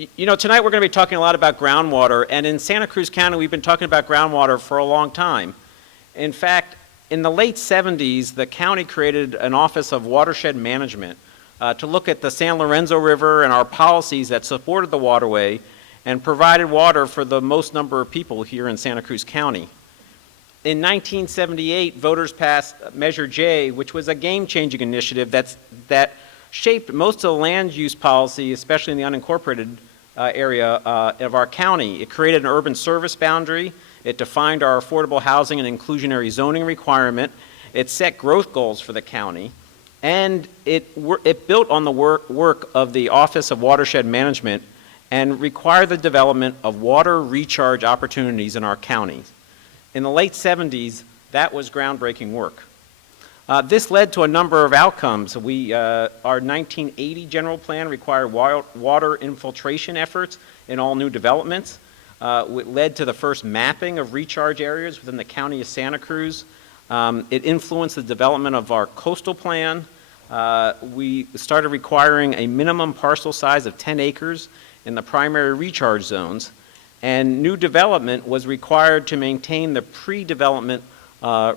You know, tonight we're going to be talking a lot about groundwater, and in Santa Cruz County we've been talking about groundwater for a long time. In fact, in the late 70s, the county created an Office of Watershed Management to look at the San Lorenzo River and our policies that supported the waterway and provided water for the most number of people here in Santa Cruz County. In 1978, voters passed Measure J, which was a game-changing initiative that shaped most of the land use policy, especially in the unincorporated area of our county. It created an urban service boundary. It defined our affordable housing and inclusionary zoning requirement. It set growth goals for the county. And it built on the work of the Office of Watershed Management and required the development of water recharge opportunities in our county. In the late 70s, that was groundbreaking work. This led to a number of outcomes. Our 1980 general plan required water infiltration efforts in all new developments. It led to the first mapping of recharge areas within the county of Santa Cruz. It influenced the development of our coastal plan. We started requiring a minimum parcel size of 10 acres in the primary recharge zones. And new development was required to maintain the pre-development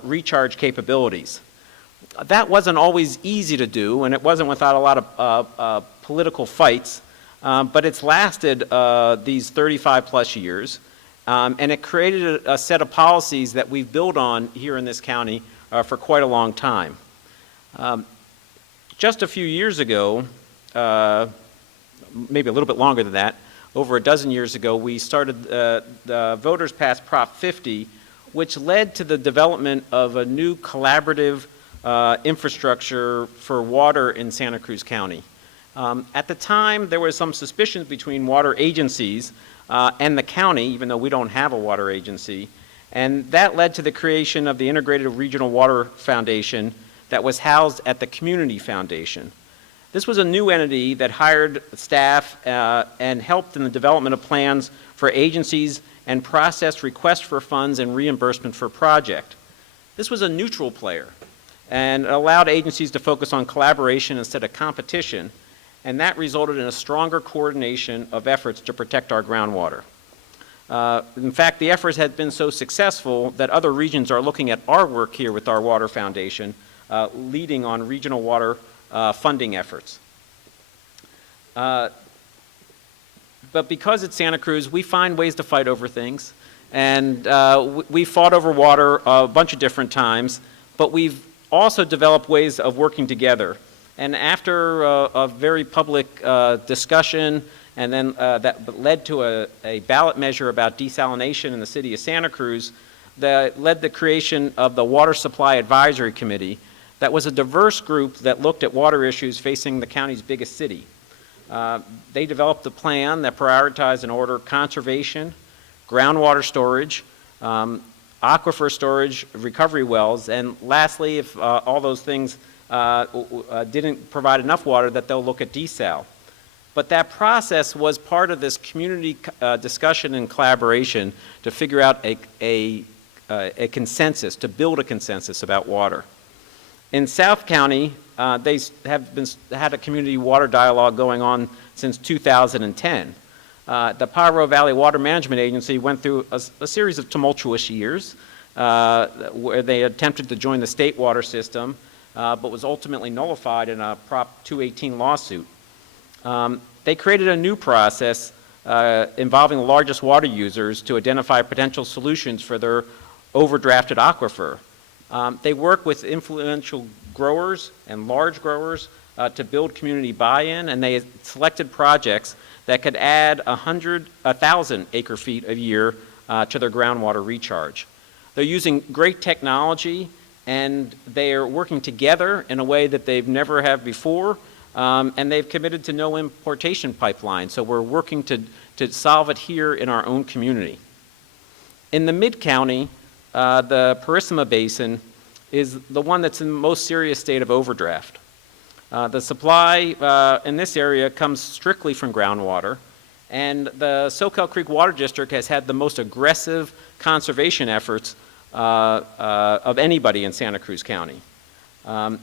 recharge capabilities. That wasn't always easy to do, and it wasn't without a lot of political fights, but it's lasted these 35 plus years, and it created a set of policies that we've built on here in this county for quite a long time. Just a few years ago, maybe a little bit longer than that, over a dozen years ago, we started, the voters passed Prop 50, which led to the development of a new collaborative infrastructure for water in Santa Cruz County. At the time, there was some suspicions between water agencies and the county, even though we don't have a water agency, and that led to the creation of the Integrated Regional Water Foundation that was housed at the Community Foundation. This was a new entity that hired staff and helped in the development of plans for agencies and processed requests for funds and reimbursement for project. This was a neutral player and allowed agencies to focus on collaboration instead of competition, and that resulted in a stronger coordination of efforts to protect our groundwater. In fact, the efforts had been so successful that other regions are looking at our work here with our Water Foundation, leading on regional water funding efforts. But because it's Santa Cruz, we find ways to fight over things. And we fought over water a bunch of different times, but we've also developed ways of working together. And after a very public discussion, and then that led to a ballot measure about desalination in the city of Santa Cruz, that led the creation of the Water Supply Advisory Committee, that was a diverse group that looked at water issues facing the county's biggest city. They developed a plan that prioritized and ordered conservation, groundwater storage, aquifer storage, recovery wells, and lastly, if all those things didn't provide enough water, that they'll look at desal. But that process was part of this community discussion and collaboration to figure out a consensus, to build a consensus about water. In South County, they have had a community water dialogue going on since 2010. The Pajaro Valley Water Management Agency went through a series of tumultuous years where they attempted to join the state water system, but was ultimately nullified in a Prop 218 lawsuit. They created a new process involving the largest water users to identify potential solutions for their overdrafted aquifer. They work with influential growers and large growers to build community buy-in, and they selected projects that could add 1,000 acre-feet a year to their groundwater recharge. They're using great technology, and they are working together in a way that they've never have before, and they've committed to no importation pipeline, so we're working to solve it here in our own community. In the mid-county, the Purissima Basin is the one that's in the most serious state of overdraft. The supply in this area comes strictly from groundwater, and the Soquel Creek Water District has had the most aggressive conservation efforts of anybody in Santa Cruz County.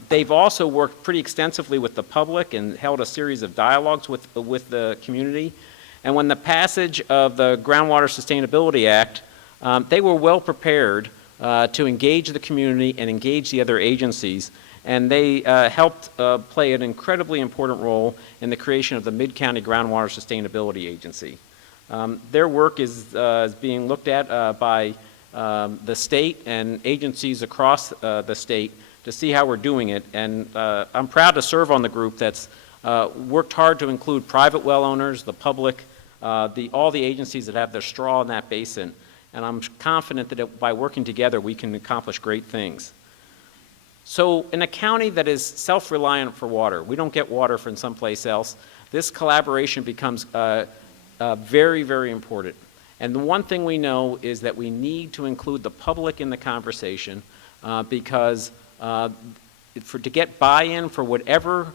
They've also worked pretty extensively with the public and held a series of dialogues with the community, And when the passage of the Groundwater Sustainability Act, they were well prepared to engage the community and engage the other agencies. And they helped play an incredibly important role in the creation of the Mid-County Groundwater Sustainability Agency. Their work is being looked at by the state and agencies across the state to see how we're doing it. And I'm proud to serve on the group that's worked hard to include private well owners, the public, all the agencies that have their straw in that basin. And I'm confident that by working together, we can accomplish great things. So in a county that is self-reliant for water, we don't get water from someplace else, this collaboration becomes very, very important. And the one thing we know is that we need to include the public in the conversation because to get buy-in for whatever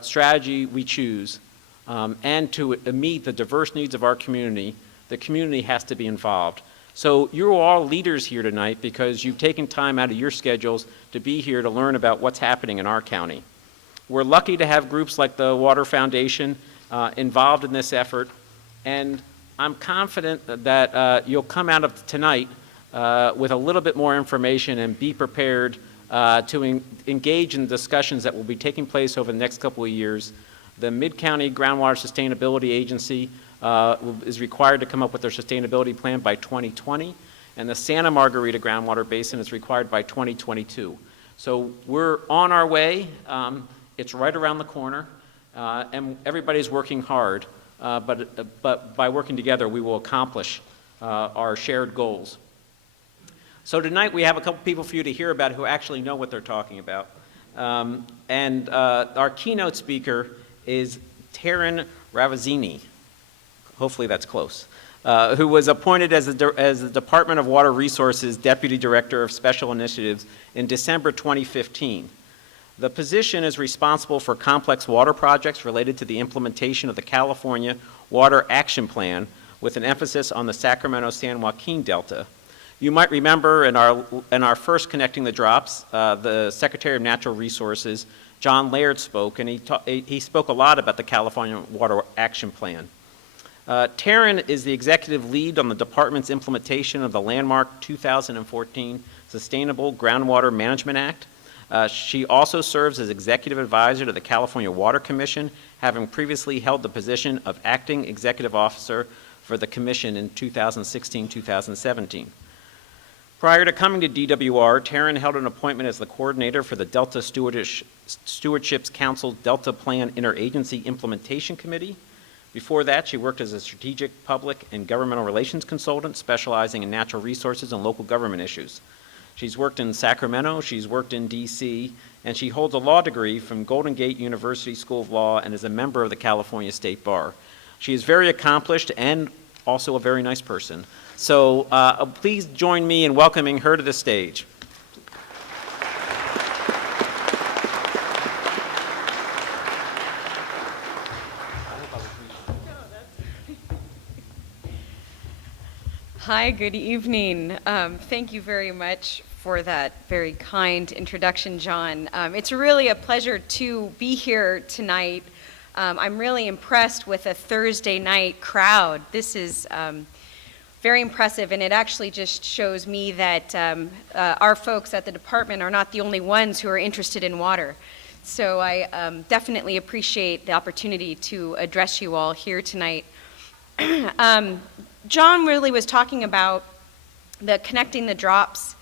strategy we choose and to meet the diverse needs of our community, the community has to be involved. So you're all leaders here tonight because you've taken time out of your schedules to be here to learn about what's happening in our county. We're lucky to have groups like the Water Foundation involved in this effort, and I'm confident that you'll come out of tonight with a little bit more information and be prepared to engage in discussions that will be taking place over the next couple of years. The Mid-County Groundwater Sustainability Agency is required to come up with their sustainability plan by 2020, and the Santa Margarita Groundwater Basin is required by 2022. So we're on our way. It's right around the corner, and everybody's working hard, but by working together, we will accomplish our shared goals. So tonight, we have a couple people for you to hear about who actually know what they're talking about. And our keynote speaker is Taryn Ravazzini. Hopefully that's close, who was appointed as the Department of Water Resources Deputy Director of Special Initiatives in December 2015. The position is responsible for complex water projects related to the implementation of the California Water Action Plan with an emphasis on the Sacramento-San Joaquin Delta. You might remember in our first Connecting the Drops, the Secretary of Natural Resources, John Laird, spoke, and he spoke a lot about the California Water Action Plan. Taryn is the executive lead on the department's implementation of the landmark 2014 Sustainable Groundwater Management Act. She also serves as executive advisor to the California Water Commission, having previously held the position of acting executive officer for the commission in 2016-2017. Prior to coming to DWR, Taryn held an appointment as the coordinator for the Delta Stewardship Council Delta Plan Interagency Implementation Committee. Before that, she worked as a strategic public and governmental relations consultant specializing in natural resources and local government issues. She's worked in Sacramento, she's worked in DC, and she holds a law degree from Golden Gate University School of Law and is a member of the California State Bar. She is very accomplished and also a very nice person. So please join me in welcoming her to the stage. Hi, good evening. Thank you very much for that very kind introduction, John. It's really a pleasure to be here tonight. I'm really impressed with a Thursday night crowd. This is very impressive, and it actually just shows me that our folks at the department are not the only ones who are interested in water. So I definitely appreciate the opportunity to address you all here tonight. John really was talking about the connecting the drops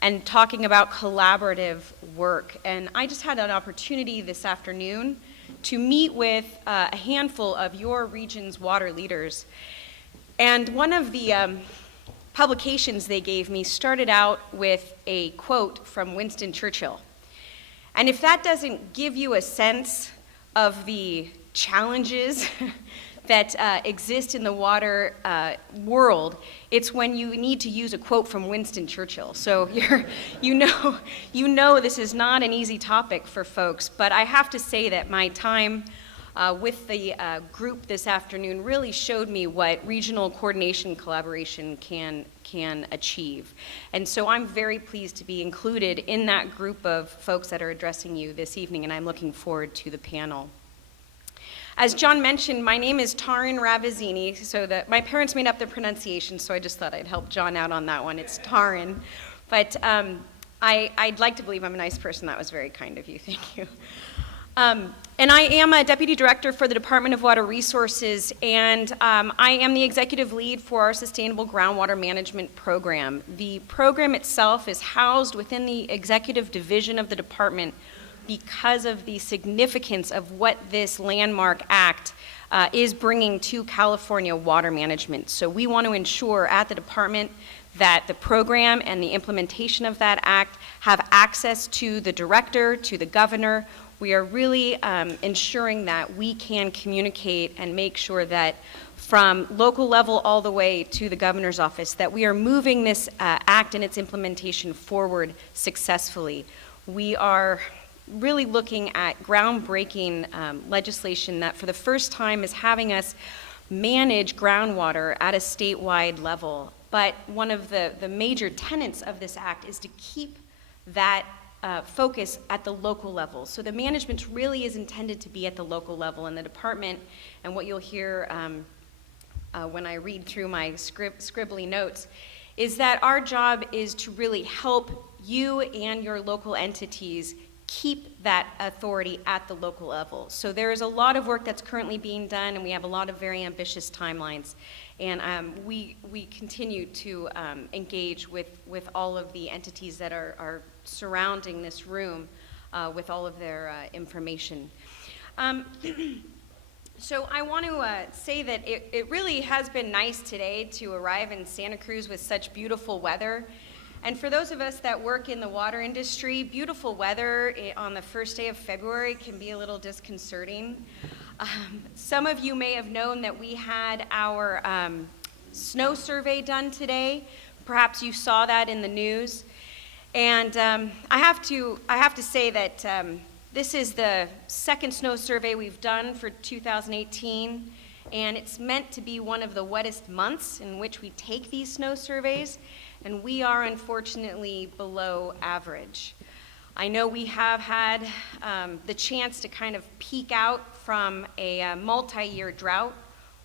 and talking about collaborative work. And I just had an opportunity this afternoon to meet with a handful of your region's water leaders. And one of the publications they gave me started out with a quote from Winston Churchill. And if that doesn't give you a sense of the challenges that exist in the water world, it's when you need to use a quote from Winston Churchill. So you know this is not an easy topic for folks, but I have to say that my time with the group this afternoon really showed me what regional coordination collaboration can achieve. And so I'm very pleased to be included in that group of folks that are addressing you this evening, and I'm looking forward to the panel. As John mentioned, my name is Taryn Ravizini, so my parents made up the pronunciation, so I just thought I'd help John out on that one. It's Taryn. But I'd like to believe I'm a nice person. That was very kind of you. Thank you. And I am a Deputy Director for the Department of Water Resources, and I am the Executive Lead for our Sustainable Groundwater Management Program. The program itself is housed within the Executive Division of the Department because of the significance of what this landmark act is bringing to California water management. So we want to ensure at the department that the program and the implementation of that act have access to the director, to the governor. We are really ensuring that we can communicate and make sure that from local level all the way to the governor's office, that we are moving this act and its implementation forward successfully. We are really looking at groundbreaking legislation that for the first time is having us manage groundwater at a statewide level. But one of the major tenets of this act is to keep that focus at the local level. So the management really is intended to be at the local level in the department, and what you'll hear when I read through my scribbly notes is that our job is to really help you and your local entities keep that authority at the local level. So there is a lot of work that's currently being done, and we have a lot of very ambitious timelines. And we continue to engage with all of the entities that are surrounding this room with all of their information. So I want to say that it really has been nice today to arrive in Santa Cruz with such beautiful weather. And for those of us that work in the water industry, beautiful weather on the first day of February can be a little disconcerting. Some of you may have known that we had our snow survey done today. Perhaps you saw that in the news. And I have to say that this is the second snow survey we've done for 2018, and it's meant to be one of the wettest months in which we take these snow surveys, and we are unfortunately below average. I know we have had the chance to kind of peek out from a multi-year drought,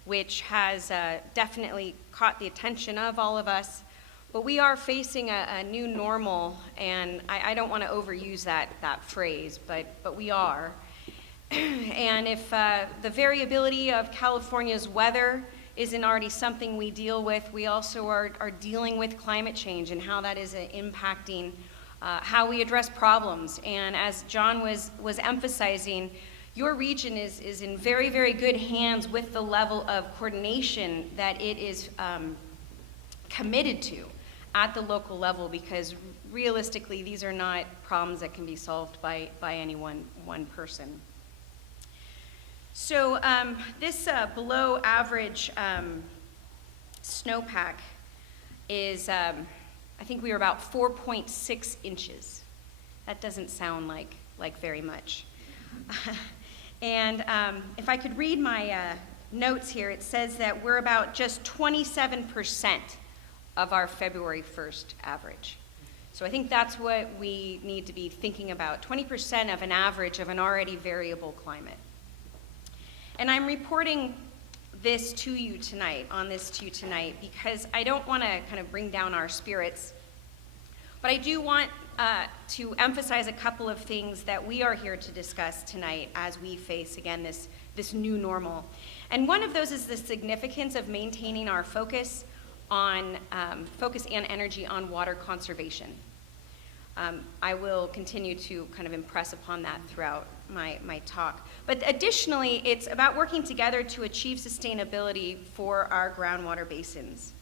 which has definitely caught the attention of all of us, but we are facing a new normal, and I don't want to overuse that phrase, but we are. And if the variability of California's weather isn't already something we deal with, we also are dealing with climate change and how that is impacting how we address problems. And as John was emphasizing, your region is in very, very good hands with the level of coordination that it is committed to at the local level, because realistically, these are not problems that can be solved by any one person. So this below average snowpack is, I think we were about 4.6 inches. That doesn't sound like very much. And if I could read my notes here, it says that we're about just 27% of our February 1st average. So I think that's what we need to be thinking about, 20% of an average of an already variable climate. And I'm reporting this to you tonight, because I don't want to kind of bring down our spirits, but I do want to emphasize a couple of things that we are here to discuss tonight as we face, again, this new normal. And one of those is the significance of maintaining our focus and energy on water conservation. I will continue to kind of impress upon that throughout my talk. But additionally, it's about working together to achieve sustainability for our groundwater basins.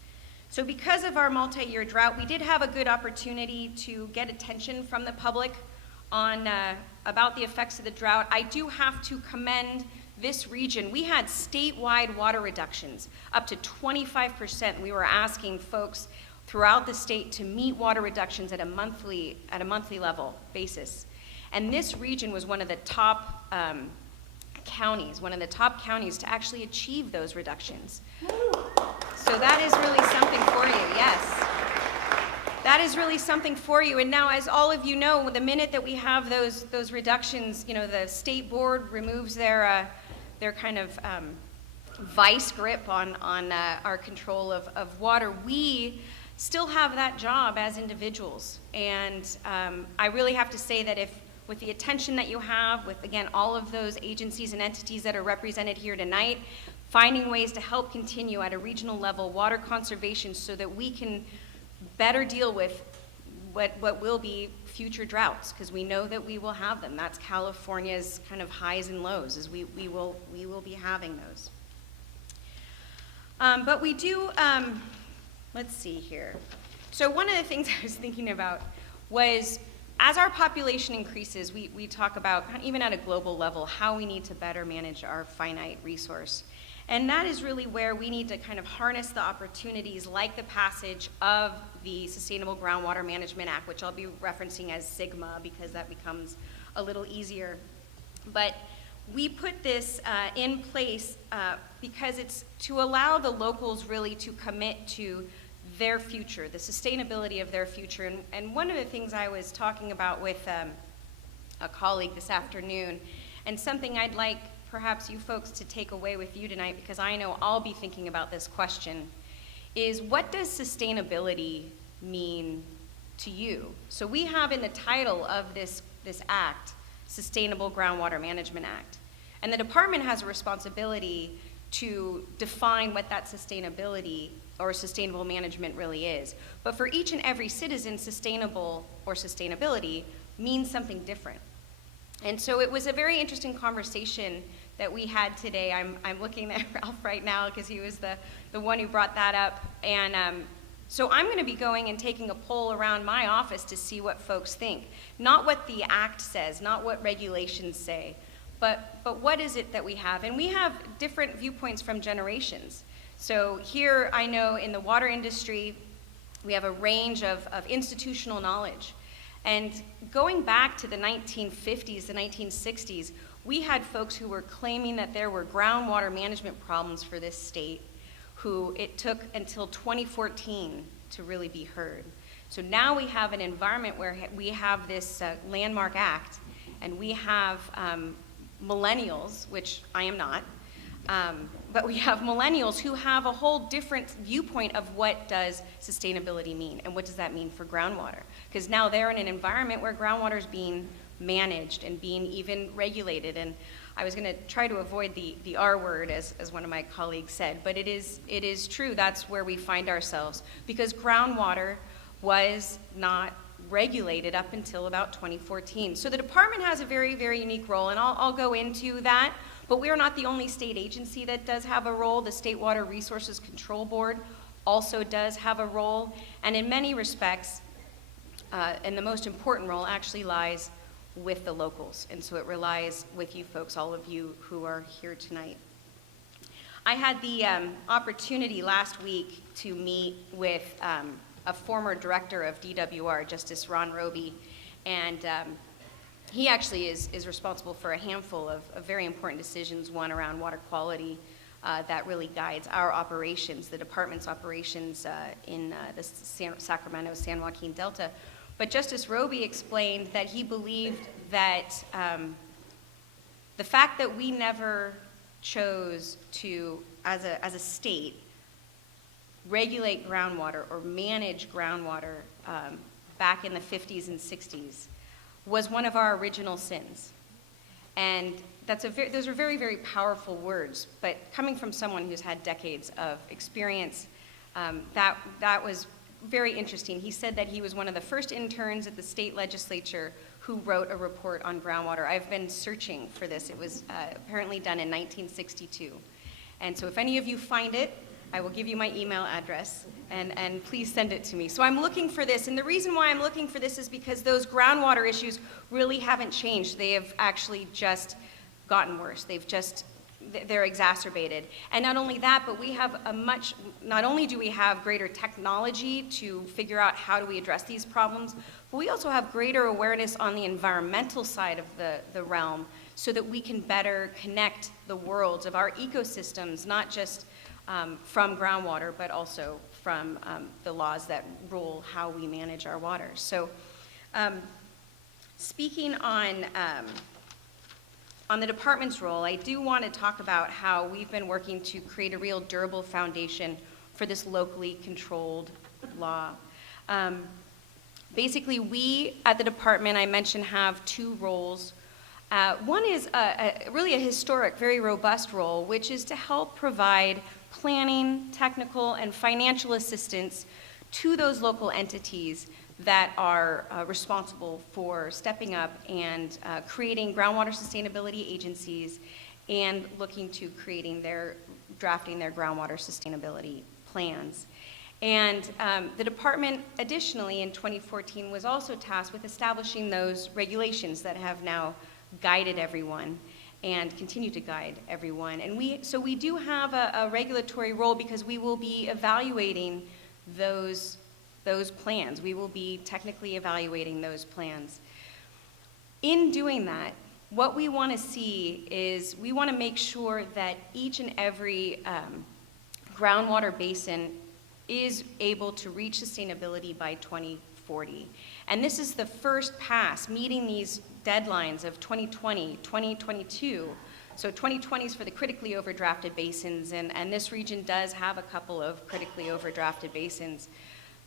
So because of our multi-year drought, we did have a good opportunity to get attention from the public on about the effects of the drought. I do have to commend this region. We had statewide water reductions, up to 25%. We were asking folks throughout the state to meet water reductions at a monthly level basis. And this region was one of the top counties to actually achieve those reductions. So that is really something for you, yes. That is really something for you. And now, as all of you know, the minute that we have those reductions, the state board removes their their kind of vice grip on our control of water, we still have that job as individuals. And I really have to say that with the attention that you have, with, again, all of those agencies and entities that are represented here tonight, finding ways to help continue at a regional level water conservation so that we can better deal with what will be future droughts, because we know that we will have them. That's California's kind of highs and lows, is we will be having those. But we do, let's see here. So one of the things I was thinking about was, as our population increases, we talk about, even at a global level, how we need to better manage our finite resource. And that is really where we need to kind of harness the opportunities like the passage of the Sustainable Groundwater Management Act, which I'll be referencing as SGMA because that becomes a little easier. But we put this in place because it's to allow the locals really to commit to their future, the sustainability of their future. And one of the things I was talking about with a colleague this afternoon, and something I'd like perhaps you folks to take away with you tonight, because I know I'll be thinking about this question, is what does sustainability mean to you? So we have in the title of this act, Sustainable Groundwater Management Act. And the department has a responsibility to define what that sustainability or sustainable management really is. But for each and every citizen, sustainable or sustainability means something different. And so it was a very interesting conversation that we had today. I'm looking at Ralph right now because he was the one who brought that up. And so I'm going to be going and taking a poll around my office to see what folks think. Not what the act says, not what regulations say, but what is it that we have? And we have different viewpoints from generations. So here I know in the water industry, we have a range of institutional knowledge. And going back to the 1950s, the 1960s, we had folks who were claiming that there were groundwater management problems for this state, who it took until 2014 to really be heard. So now we have an environment where we have this landmark act, and we have millennials, which I am not, but we have millennials who have a whole different viewpoint of what does sustainability mean and what does that mean for groundwater. Because now they're in an environment where groundwater is being managed and being even regulated. And I was going to try to avoid the R word, as one of my colleagues said, but it is true. That's where we find ourselves, because groundwater was not regulated up until about 2014. So the department has a very, very unique role, and I'll go into that. But we are not the only state agency that does have a role. The State Water Resources Control Board also does have a role. And in many respects, and the most important role actually lies with the locals. And so it relies with you folks, all of you who are here tonight. I had the opportunity last week to meet with a former director of DWR, Justice Ron Roby, and he actually is responsible for a handful of very important decisions, one around water quality that really guides our operations, the department's operations in the Sacramento, San Joaquin Delta. But Justice Roby explained that he believed that the fact that we never chose to, as a state, regulate groundwater or manage groundwater back in the 50s and 60s was one of our original sins. And those are very, very powerful words, but coming from someone who's had decades of experience, that was very interesting. He said that he was one of the first interns at the state legislature who wrote a report on groundwater. I've been searching for this. It was apparently done in 1962. And so if any of you find it, I will give you my email address, and please send it to me. So I'm looking for this, and the reason why I'm looking for this is because those groundwater issues really haven't changed. They have actually just gotten worse. They're exacerbated. And not only that, but we have not only do we have greater technology to figure out how do we address these problems, but we also have greater awareness on the environmental side of the realm so that we can better connect the worlds of our ecosystems, not just from groundwater, but also from the laws that rule how we manage our water. So speaking on on the department's role, I do want to talk about how we've been working to create a real durable foundation for this locally controlled law. Basically, we at the department, I mentioned, have two roles. One is really a historic, very robust role, which is to help provide planning, technical, and financial assistance to those local entities that are responsible for stepping up and creating groundwater sustainability agencies and looking to drafting their groundwater sustainability plans. And the department, additionally, in 2014, was also tasked with establishing those regulations that have now guided everyone and continue to guide everyone. And so we do have a regulatory role because we will be evaluating those plans. We will be technically evaluating those plans. In doing that, what we want to see is we want to make sure that each and every groundwater basin is able to reach sustainability by 2040. And this is the first pass, meeting these deadlines of 2020, 2022. So 2020 is for the critically overdrafted basins, and this region does have a couple of critically overdrafted basins.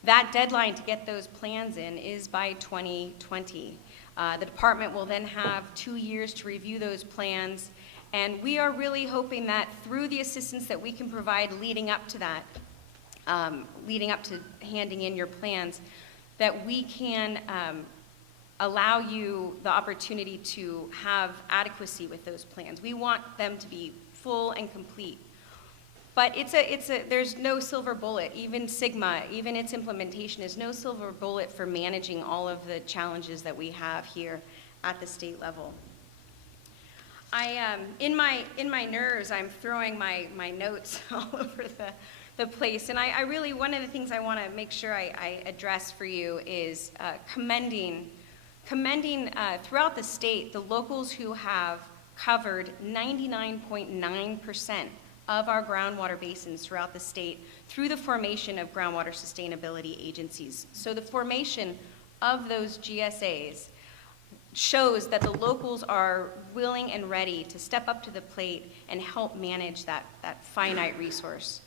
That deadline to get those plans in is by 2020. The department will then have 2 years to review those plans, and we are really hoping that through the assistance that we can provide leading up to that, leading up to handing in your plans, that we can allow you the opportunity to have adequacy with those plans. We want them to be full and complete. But there's no silver bullet. Even Sigma, even its implementation is no silver bullet for managing all of the challenges that we have here at the state level. In my nerves, I'm throwing my notes all over the place, and I really, one of the things I want to make sure I address for you is commending throughout the state the locals who have covered 99.9% of our groundwater basins throughout the state through the formation of groundwater sustainability agencies. So the formation of those GSAs shows that the locals are willing and ready to step up to the plate and help manage that finite resource.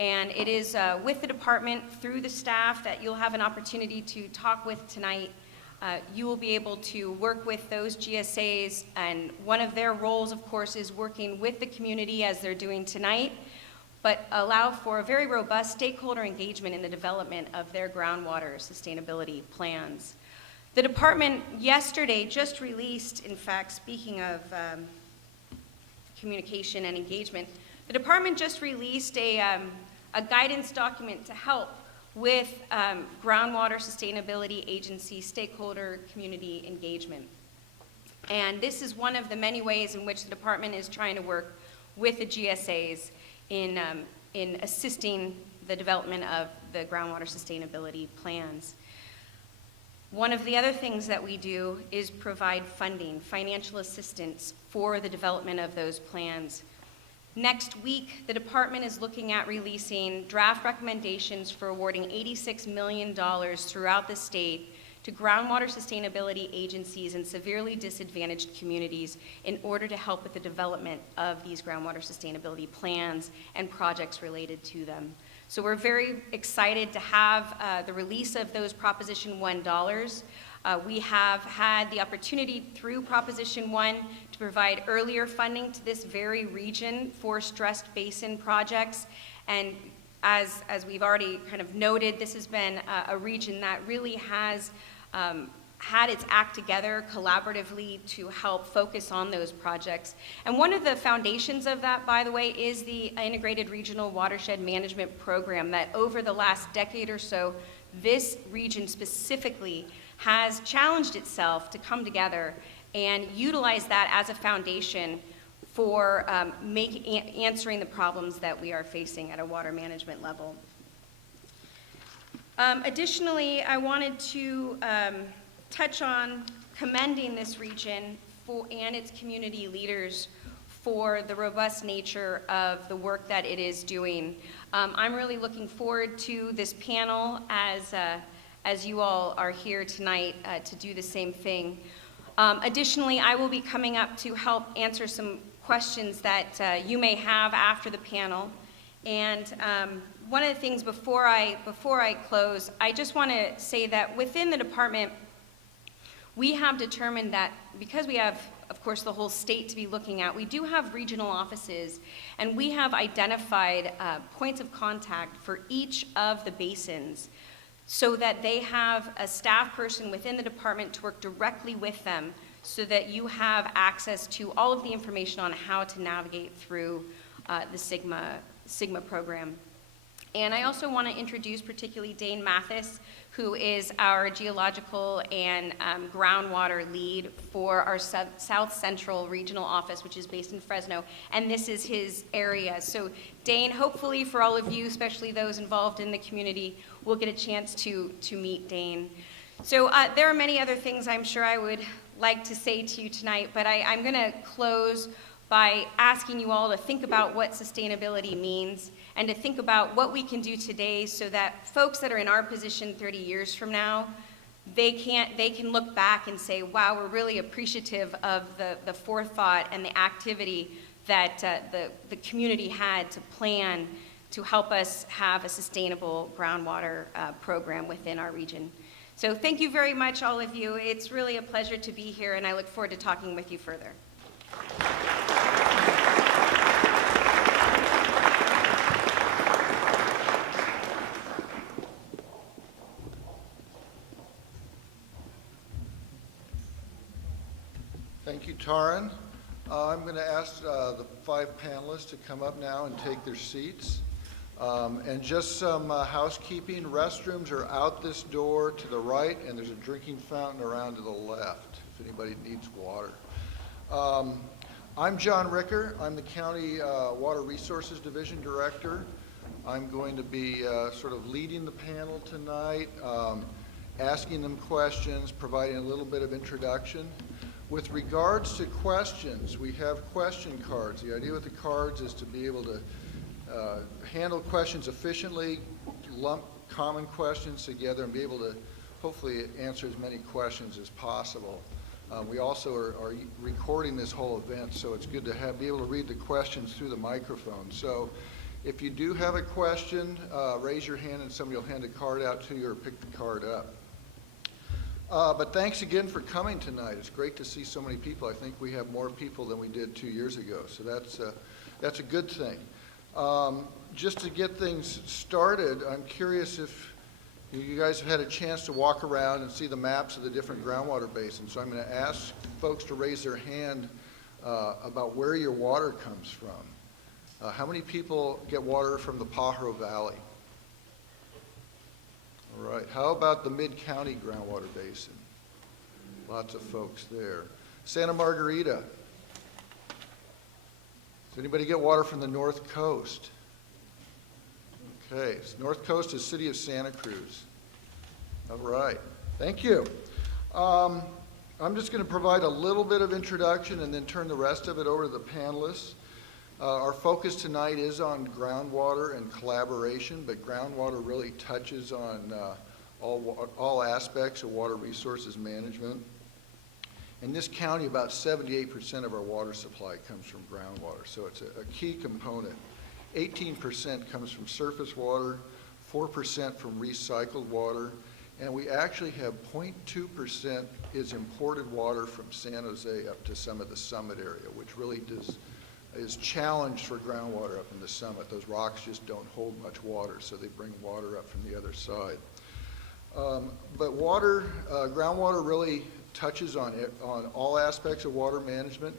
And it is with the department, through the staff that you'll have an opportunity to talk with tonight. You will be able to work with those GSAs, and one of their roles, of course, is working with the community as they're doing tonight, but allow for a very robust stakeholder engagement in the development of their groundwater sustainability plans. The department yesterday just released, in fact, speaking of communication and engagement, the department just released a guidance document to help with groundwater sustainability agency stakeholder community engagement. And this is one of the many ways in which the department is trying to work with the GSAs in assisting the development of the groundwater sustainability plans. One of the other things that we do is provide funding, financial assistance for the development of those plans. Next week, the department is looking at releasing draft recommendations for awarding $86 million throughout the state to groundwater sustainability agencies in severely disadvantaged communities in order to help with the development of these groundwater sustainability plans and projects related to them. So we're very excited to have the release of those Proposition 1 dollars. We have had the opportunity through Proposition 1 to provide earlier funding to this very region for stressed basin projects. And as we've already kind of noted, this has been a region that really has had its act together collaboratively to help focus on those projects. And one of the foundations of that, by the way, is the Integrated Regional Watershed Management Program that over the last decade or so, this region specifically has challenged itself to come together and utilize that as a foundation for answering the problems that we are facing at a water management level. Additionally, I wanted to touch on commending this region and its community leaders for the robust nature of the work that it is doing. I'm really looking forward to this panel as you all are here tonight to do the same thing. Additionally, I will be coming up to help answer some questions that you may have after the panel. And one of the things before I close, I just want to say that within the department, we have determined that because we have, of course, the whole state to be looking at, we do have regional offices, and we have identified points of contact for each of the basins so that they have a staff person within the department to work directly with them so that you have access to all of the information on how to navigate through the Sigma program. And I also want to introduce particularly Dane Mathis, who is our geological and groundwater lead for our South Central Regional Office, which is based in Fresno, and this is his area. So Dane, hopefully for all of you, especially those involved in the community, will get a chance to meet Dane. So there are many other things I'm sure I would like to say to you tonight, but I'm going to close by asking you all to think about what sustainability means and to think about what we can do today so that folks that are in our position 30 years from now, they can look back and say, wow, we're really appreciative of the forethought and the activity that the community had to plan to help us have a sustainable groundwater program within our region. So thank you very much, all of you. It's really a pleasure to be here, and I look forward to talking with you further. Thank you, Taryn. I'm going to ask the 5 panelists to come up now and take their seats. And just some housekeeping. Restrooms are out this door to the right, and there's a drinking fountain around to the left if anybody needs water. I'm John Ricker. I'm the County Water Resources Division Director. I'm going to be sort of leading the panel tonight, asking them questions, providing a little bit of introduction. With regards to questions, we have question cards. The idea with the cards is to be able to handle questions efficiently, lump common questions together, and be able to hopefully answer as many questions as possible. We also are recording this whole event, so it's good to be able to read the questions through the microphone. So if you do have a question, raise your hand and somebody will hand a card out to you or pick the card up. But thanks again for coming tonight. It's great to see so many people. I think we have more people than we did 2 years ago, so that's a good thing. Just to get things started, I'm curious if you guys have had a chance to walk around and see the maps of the different groundwater basins. So I'm going to ask folks to raise their hand about where your water comes from. How many people get water from the Pajaro Valley? All right. How about the Mid-County Groundwater Basin? Lots of folks there. Santa Margarita. Does anybody get water from the North Coast? Okay. So North Coast is City of Santa Cruz. All right. Thank you. I'm just going to provide a little bit of introduction and then turn the rest of it over to the panelists. Our focus tonight is on groundwater and collaboration, but groundwater really touches on all aspects of water resources management. In this county, about 78% of our water supply comes from groundwater, so it's a key component. 18% comes from surface water, 4% from recycled water, and we actually have 0.2% is imported water from San Jose up to some of the summit area, which really is challenged for groundwater up in the summit. Those rocks just don't hold much water, so they bring water up from the other side. But groundwater really touches on all aspects of water management.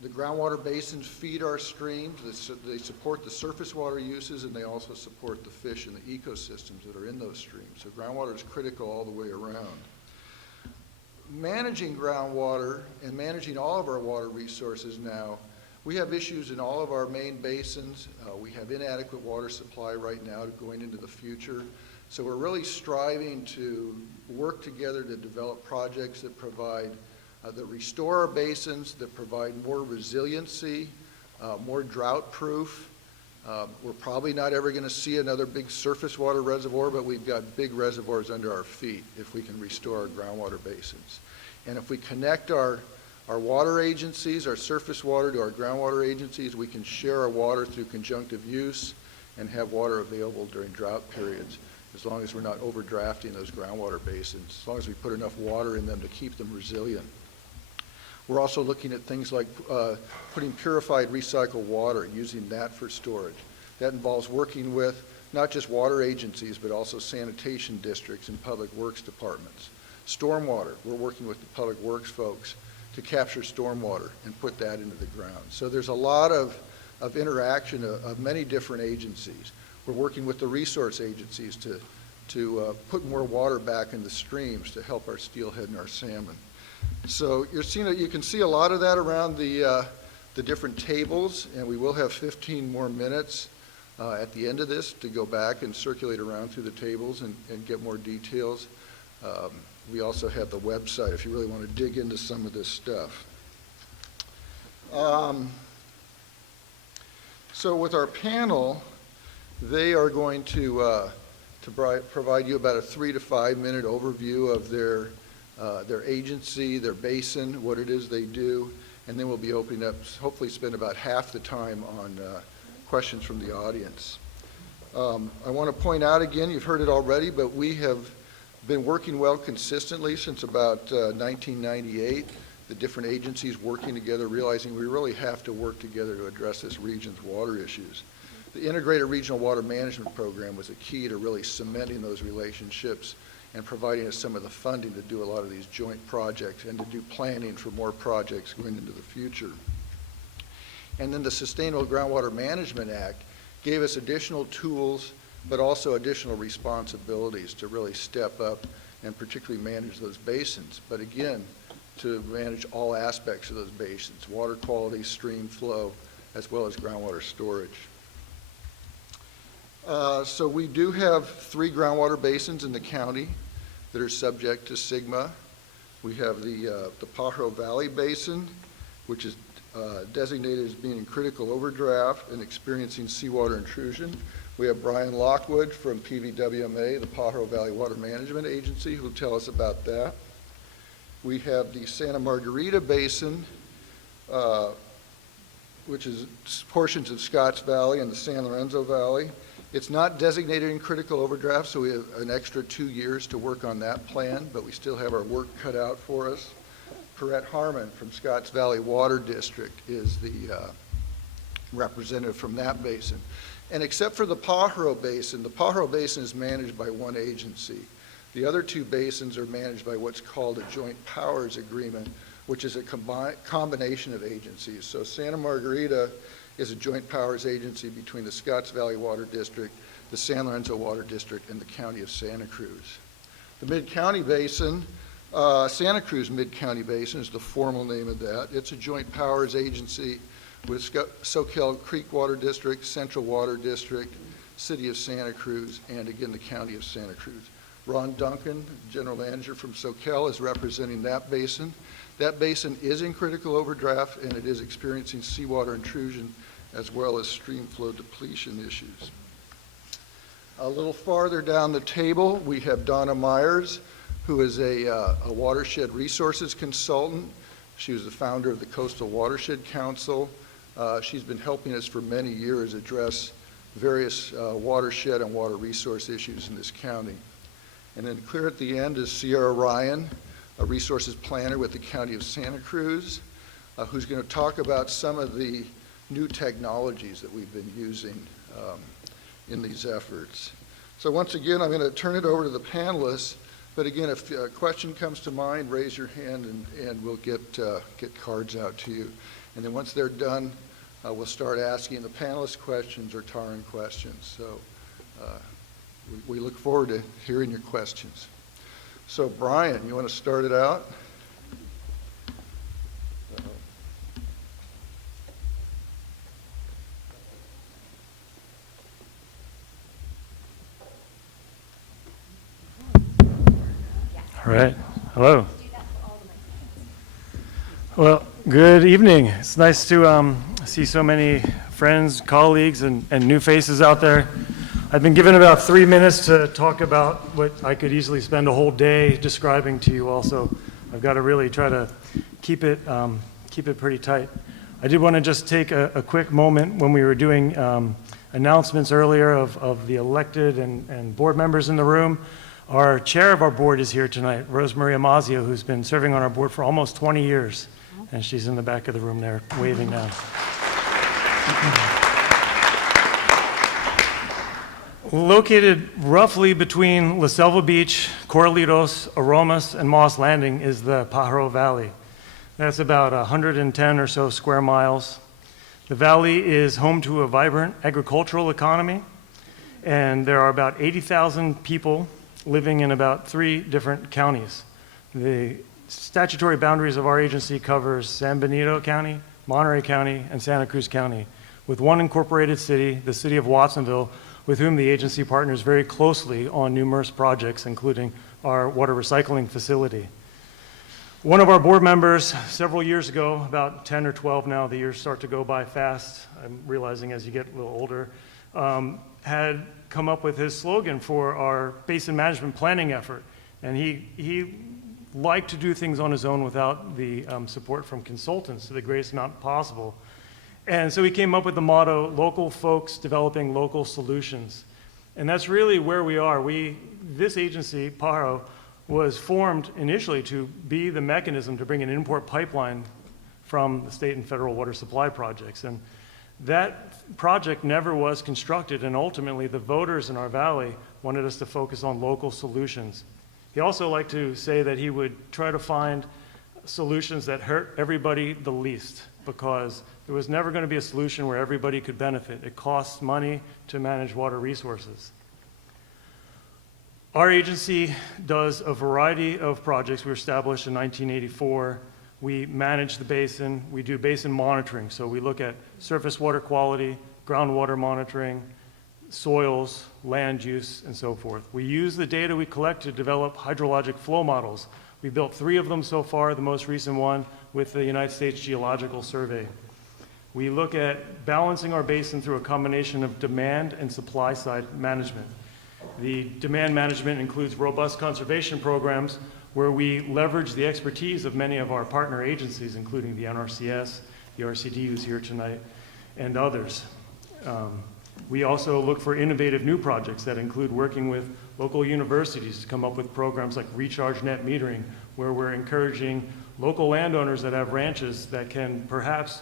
The groundwater basins feed our streams. They support the surface water uses, and they also support the fish and the ecosystems that are in those streams. So groundwater is critical all the way around. Managing groundwater and managing all of our water resources now, we have issues in all of our main basins. We have inadequate water supply right now going into the future. So we're really striving to work together to develop projects that provide, that restore our basins, that provide more resiliency, more drought proof. We're probably not ever going to see another big surface water reservoir, but we've got big reservoirs under our feet if we can restore our groundwater basins. And if we connect our water agencies, our surface water to our groundwater agencies, we can share our water through conjunctive use and have water available during drought periods, as long as we're not overdrafting those groundwater basins, as long as we put enough water in them to keep them resilient. We're also looking at things like putting purified recycled water, using that for storage. That involves working with not just water agencies, but also sanitation districts and public works departments. Stormwater, we're working with the public works folks to capture stormwater and put that into the ground. So there's a lot of interaction of many different agencies. We're working with the resource agencies to put more water back in the streams to help our steelhead and our salmon. So you can see a lot of that around the different tables, and we will have 15 more minutes at the end of this to go back and circulate around through the tables and get more details. We also have the website if you really want to dig into some of this stuff. So with our panel, they are going to provide you about a 3 to 5 minute overview of their agency, their basin, what it is they do, and then we'll be opening up, hopefully spend about half the time on questions from the audience. I want to point out again, you've heard it already, but we have been working well consistently since about 1998, the different agencies working together, realizing we really have to work together to address this region's water issues. The Integrated Regional Water Management Program was a key to really cementing those relationships and providing us some of the funding to do a lot of these joint projects and to do planning for more projects going into the future. And then the Sustainable Groundwater Management Act gave us additional tools, but also additional responsibilities to really step up and particularly manage those basins. But again, to manage all aspects of those basins, water quality, stream flow, as well as groundwater storage. So we do have 3 groundwater basins in the county that are subject to SGMA. We have the Pajaro Valley Basin, which is designated as being in critical overdraft and experiencing seawater intrusion. We have Brian Lockwood from PVWMA, the Pajaro Valley Water Management Agency, who will tell us about that. We have the Santa Margarita Basin, which is portions of Scotts Valley and the San Lorenzo Valley. It's not designated in critical overdraft, so we have an extra 2 years to work on that plan, but we still have our work cut out for us. Perrette Harmon from Scotts Valley Water District is the representative from that basin. And except for the Pajaro Basin is managed by one agency. The other 2 basins are managed by what's called a joint powers agreement, which is a combination of agencies. So Santa Margarita is a joint powers agency between the Scotts Valley Water District, the San Lorenzo Water District, and the County of Santa Cruz. The Mid-County Basin, Santa Cruz Mid-County Basin is the formal name of that. It's a joint powers agency with Soquel Creek Water District, Central Water District, City of Santa Cruz, and again the County of Santa Cruz. Ron Duncan, General Manager from Soquel, is representing that basin. That basin is in critical overdraft and it is experiencing seawater intrusion as well as stream flow depletion issues. A little farther down the table, we have Donna Myers, who is a watershed resources consultant. She was the founder of the Coastal Watershed Council. She's been helping us for many years address various watershed and water resource issues in this county. And then clear at the end is Sierra Ryan, a resources planner with the County of Santa Cruz, who's going to talk about some of the new technologies that we've been using in these efforts. So once again, I'm going to turn it over to the panelists. But again, if a question comes to mind, raise your hand and we'll get cards out to you. And then once they're done, we'll start asking the panelists questions or Taran questions. So we look forward to hearing your questions. So Brian, you want to start it out? All right. Hello. Well, good evening. It's nice to see so many friends, colleagues, and new faces out there. I've been given about 3 minutes to talk about what I could easily spend a whole day describing to you all, so I've got to really try to keep it pretty tight. I did want to just take a quick moment when we were doing announcements earlier of the elected and board members in the room. Our chair of our board is here tonight, Rosemary Amazio, who's been serving on our board for almost 20 years. And she's in the back of the room there, waving now. Located roughly between La Selva Beach, Corralitos, Aromas, and Moss Landing is the Pajaro Valley. That's about 110 or so square miles. The valley is home to a vibrant agricultural economy, and there are about 80,000 people living in about 3 different counties. The statutory boundaries of our agency covers San Benito County, Monterey County, and Santa Cruz County, with one incorporated city, the city of Watsonville, with whom the agency partners very closely on numerous projects, including our water recycling facility. One of our board members, several years ago, about 10 or 12 now, the years start to go by fast, I'm realizing as you get a little older, had come up with his slogan for our basin management planning effort. And he liked to do things on his own without the support from consultants to the greatest amount possible. And so he came up with the motto, local folks developing local solutions. And that's really where we are. This agency, Pajaro, was formed initially to be the mechanism to bring an import pipeline from the state and federal water supply projects. And that project never was constructed, and ultimately the voters in our valley wanted us to focus on local solutions. He also liked to say that he would try to find solutions that hurt everybody the least, because there was never going to be a solution where everybody could benefit. It costs money to manage water resources. Our agency does a variety of projects. We were established in 1984. We manage the basin. We do basin monitoring. So we look at surface water quality, groundwater monitoring, soils, land use, and so forth. We use the data we collect to develop hydrologic flow models. We built 3 of them so far, the most recent one with the United States Geological Survey. We look at balancing our basin through a combination of demand and supply side management. The demand management includes robust conservation programs where we leverage the expertise of many of our partner agencies, including the NRCS, the RCD who's here tonight, and others. We also look for innovative new projects that include working with local universities to come up with programs like recharge net metering, where we're encouraging local landowners that have ranches that can perhaps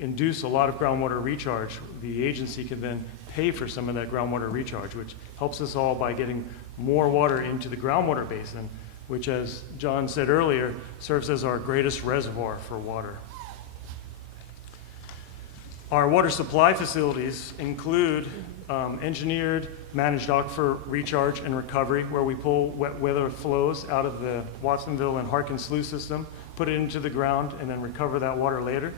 induce a lot of groundwater recharge. The agency can then pay for some of that groundwater recharge, which helps us all by getting more water into the groundwater basin, which, as John said earlier, serves as our greatest reservoir for water. Our water supply facilities include engineered managed aquifer recharge and recovery, where we pull wet weather flows out of the Watsonville and Harkin Slough system, put it into the ground, and then recover that water later.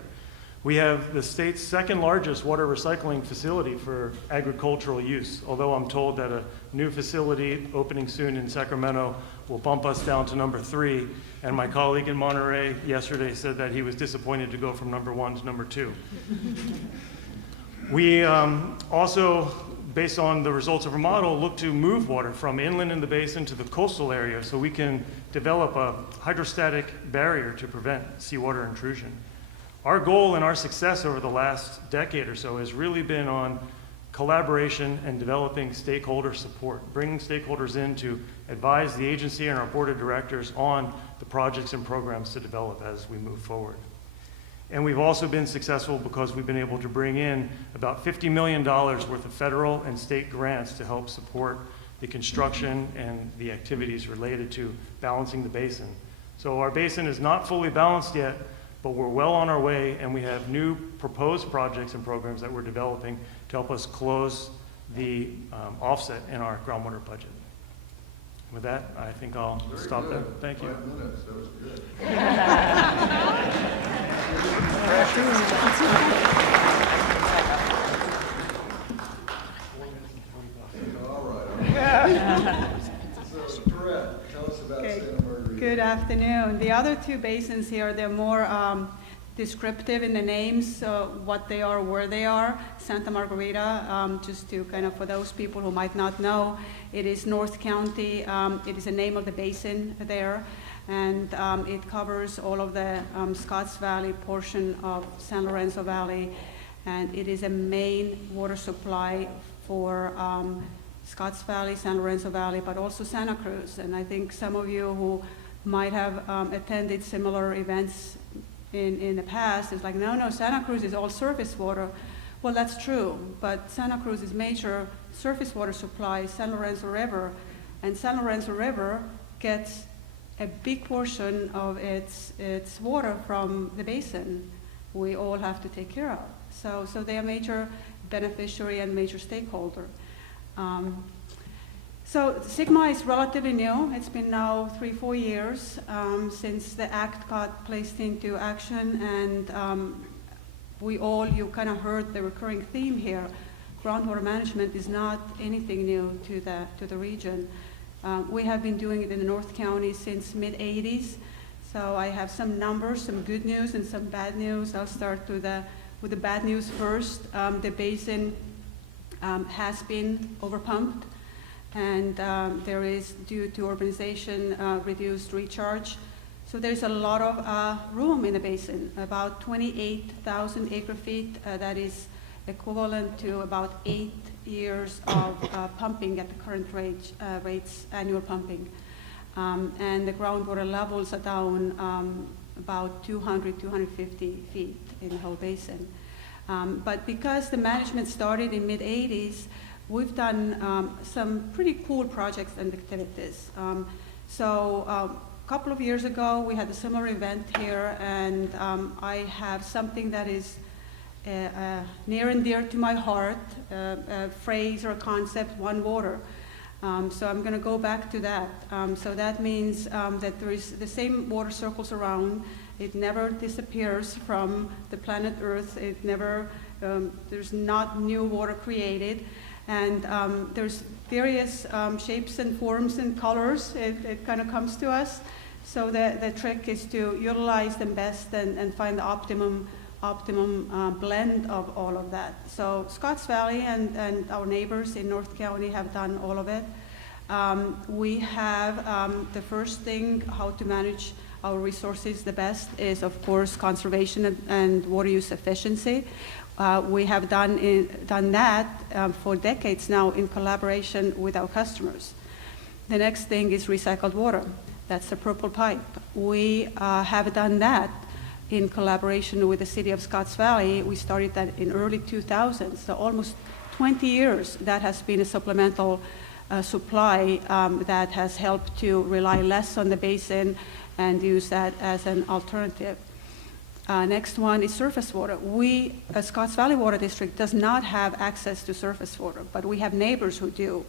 We have the state's 2nd largest water recycling facility for agricultural use, although I'm told that a new facility opening soon in Sacramento will bump us down to number 3. And my colleague in Monterey yesterday said that he was disappointed to go from number 1 to number 2. We also, based on the results of our model, look to move water from inland in the basin to the coastal area so we can develop a hydrostatic barrier to prevent seawater intrusion. Our goal and our success over the last decade or so has really been on collaboration and developing stakeholder support, bringing stakeholders in to advise the agency and our board of directors on the projects and programs to develop as we move forward. And we've also been successful because we've been able to bring in about $50 million worth of federal and state grants to help support the construction and the activities related to balancing the basin. So our basin is not fully balanced yet, but we're well on our way, and we have new proposed projects and programs that we're developing to help us close the offset in our groundwater budget. With that, I think I'll stop there. Thank you. 5 minutes, that was good. All right. So, Tourette, tell us about Santa Margarita. Good afternoon. The other 2 basins here, they're more descriptive in the names, what they are, where they are. Santa Margarita, just to kind of, for those people who might not know, it is North County. It is the name of the basin there. and it covers all of the Scotts Valley portion of San Lorenzo Valley, and it is a main water supply for Scotts Valley, San Lorenzo Valley, but also Santa Cruz. And I think some of you who might have attended similar events in the past is like, no, Santa Cruz is all surface water. Well, that's true, but Santa Cruz's major surface water supply is San Lorenzo River, and San Lorenzo River gets a big portion of its water from the basin we all have to take care of. So they are major beneficiary and major stakeholder. So Sigma is relatively new. It's been now 3-4 years since the act got placed into action, and you kind of heard the recurring theme here. Groundwater management is not anything new to the region. We have been doing it in the North County since mid-'80s. So I have some numbers, some good news and some bad news. I'll start with the bad news first. The basin has been overpumped, and there is, due to urbanization, reduced recharge. So there's a lot of room in the basin, about 28,000 acre feet. That is equivalent to about 8 years of pumping at the current rates, annual pumping. And the groundwater levels are down about 200, 250 feet in the whole basin. But because the management started in mid-'80s, we've done some pretty cool projects and activities. So a couple of years ago, we had a similar event here, and I have something that is near and dear to my heart, a phrase or a concept, one water. So I'm going to go back to that. So that means that there is the same water circles around. It never disappears from the planet Earth. It never, there's not new water created. And there's various shapes and forms and colors. It kind of comes to us. So the trick is to utilize them best and find the optimum blend of all of that. So Scotts Valley and our neighbors in North County have done all of it. We have the first thing, how to manage our resources the best is, of course, conservation and water use efficiency. We have done that for decades now in collaboration with our customers. The next thing is recycled water. That's the purple pipe. We have done that in collaboration with the city of Scotts Valley. We started that in early 2000s, so almost 20 years that has been a supplemental supply that has helped to rely less on the basin and use that as an alternative. Next one is surface water. Scotts Valley Water District does not have access to surface water, but we have neighbors who do.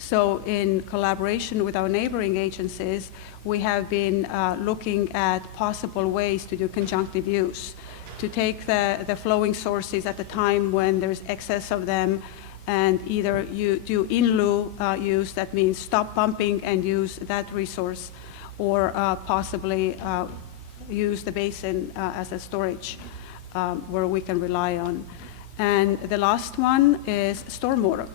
So in collaboration with our neighboring agencies, we have been looking at possible ways to do conjunctive use, to take the flowing sources at the time when there's excess of them, and either you do in lieu use, that means stop pumping and use that resource, or possibly use the basin as a storage where we can rely on. And the last one is stormwater.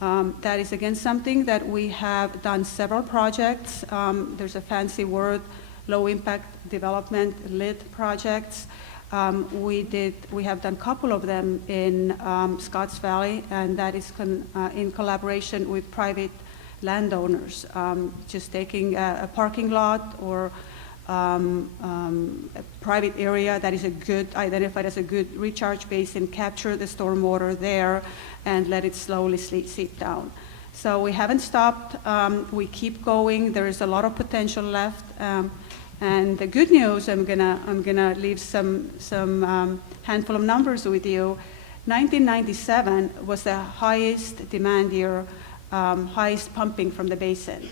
That is, again, something that we have done several projects. There's a fancy word, low impact development, LID projects. We have done a couple of them in Scotts Valley, and that is in collaboration with private landowners, just taking a parking lot or a private area that is identified as a good recharge basin, capture the stormwater there, and let it slowly seep down. So we haven't stopped. We keep going. There is a lot of potential left. And the good news, I'm gonna leave some handful of numbers with you. 1997 was the highest demand year, highest pumping from the basin.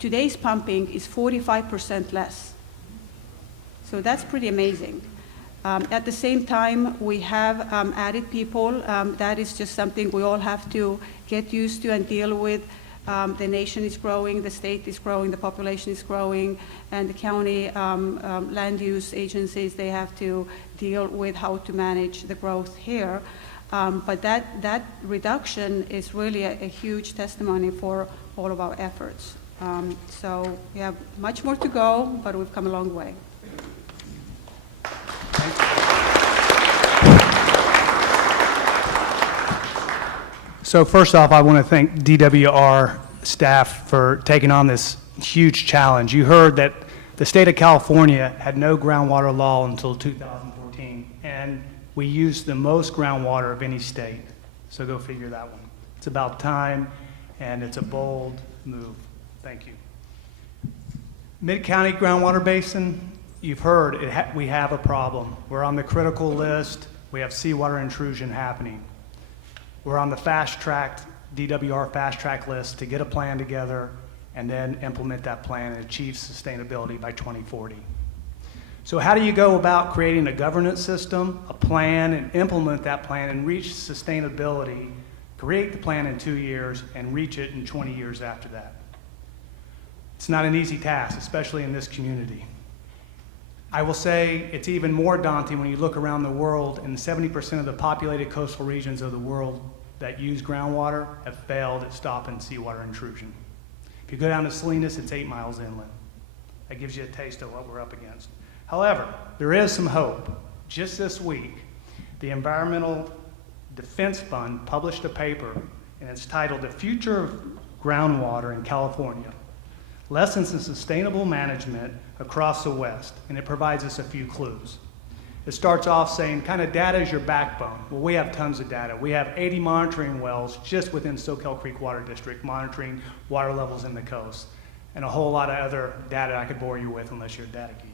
Today's pumping is 45% less. So that's pretty amazing. At the same time, we have added people. That is just something we all have to get used to and deal with. The nation is growing, the state is growing, the population is growing, and the county land use agencies, they have to deal with how to manage the growth here. But that reduction is really a huge testimony for all of our efforts. So we have much more to go, but we've come a long way. So first off, I want to thank DWR staff for taking on this huge challenge. You heard that the state of California had no groundwater law until 2014, and we used the most groundwater of any state. So go figure that one. It's about time, and it's a bold move. Thank you. Mid-County Groundwater Basin, you've heard we have a problem. We're on the critical list. We have seawater intrusion happening. We're on the fast-track, DWR fast-track list to get a plan together and then implement that plan and achieve sustainability by 2040. So how do you go about creating a governance system, a plan, and implement that plan and reach sustainability, create the plan in 2 years, and reach it in 20 years after that? It's not an easy task, especially in this community. I will say it's even more daunting when you look around the world, and 70% of the populated coastal regions of the world that use groundwater have failed at stopping seawater intrusion. If you go down to Salinas, it's 8 miles inland. That gives you a taste of what we're up against. However, there is some hope. Just this week, the Environmental Defense Fund published a paper, and it's titled The Future of Groundwater in California, Lessons in Sustainable Management Across the West, and it provides us a few clues. It starts off saying kind of data is your backbone. Well, we have tons of data. We have 80 monitoring wells just within Soquel Creek Water District monitoring water levels in the coast, and a whole lot of other data I could bore you with unless you're a data geek.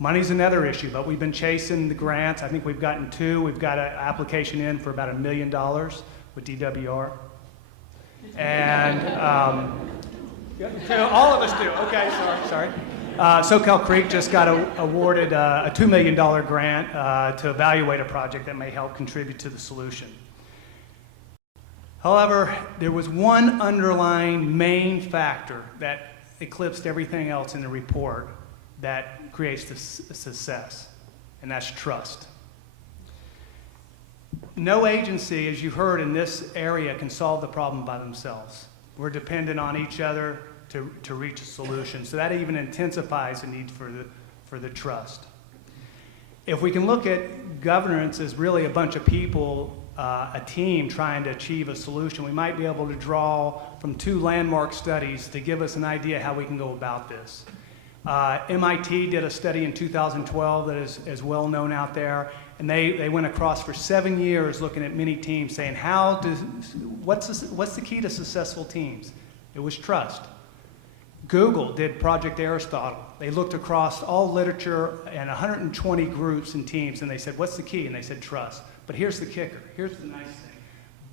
Money's another issue, but we've been chasing the grants. I think we've gotten 2. We've got an application in for about $1 million with DWR. And all of us do. Okay, sorry. Soquel Creek just got awarded a $2 million grant to evaluate a project that may help contribute to the solution. However, there was one underlying main factor that eclipsed everything else in the report that creates the success, and that's trust. No agency, as you've heard in this area, can solve the problem by themselves. We're dependent on each other to reach a solution. So that even intensifies the need for the trust. If we can look at governance as really a bunch of people, a team trying to achieve a solution, we might be able to draw from 2 landmark studies to give us an idea how we can go about this. MIT did a study in 2012 that is well known out there, and they went across for 7 years looking at many teams saying, what's the key to successful teams? It was trust. Google did Project Aristotle. They looked across all literature and 120 groups and teams, and they said, what's the key? And they said, trust. But here's the kicker. Here's the nice thing.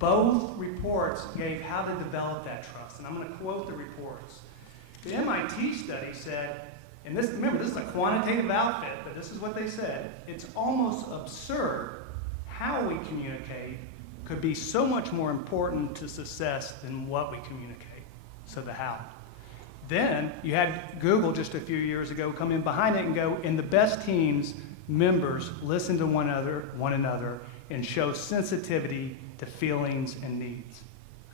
Both reports gave how to develop that trust, and I'm going to quote the reports. The MIT study said, and remember, this is a quantitative outfit, but this is what they said. It's almost absurd how we communicate could be so much more important to success than what we communicate. So the how. Then you had Google just a few years ago come in behind it and go, in the best teams, members listen to one another and show sensitivity to feelings and needs.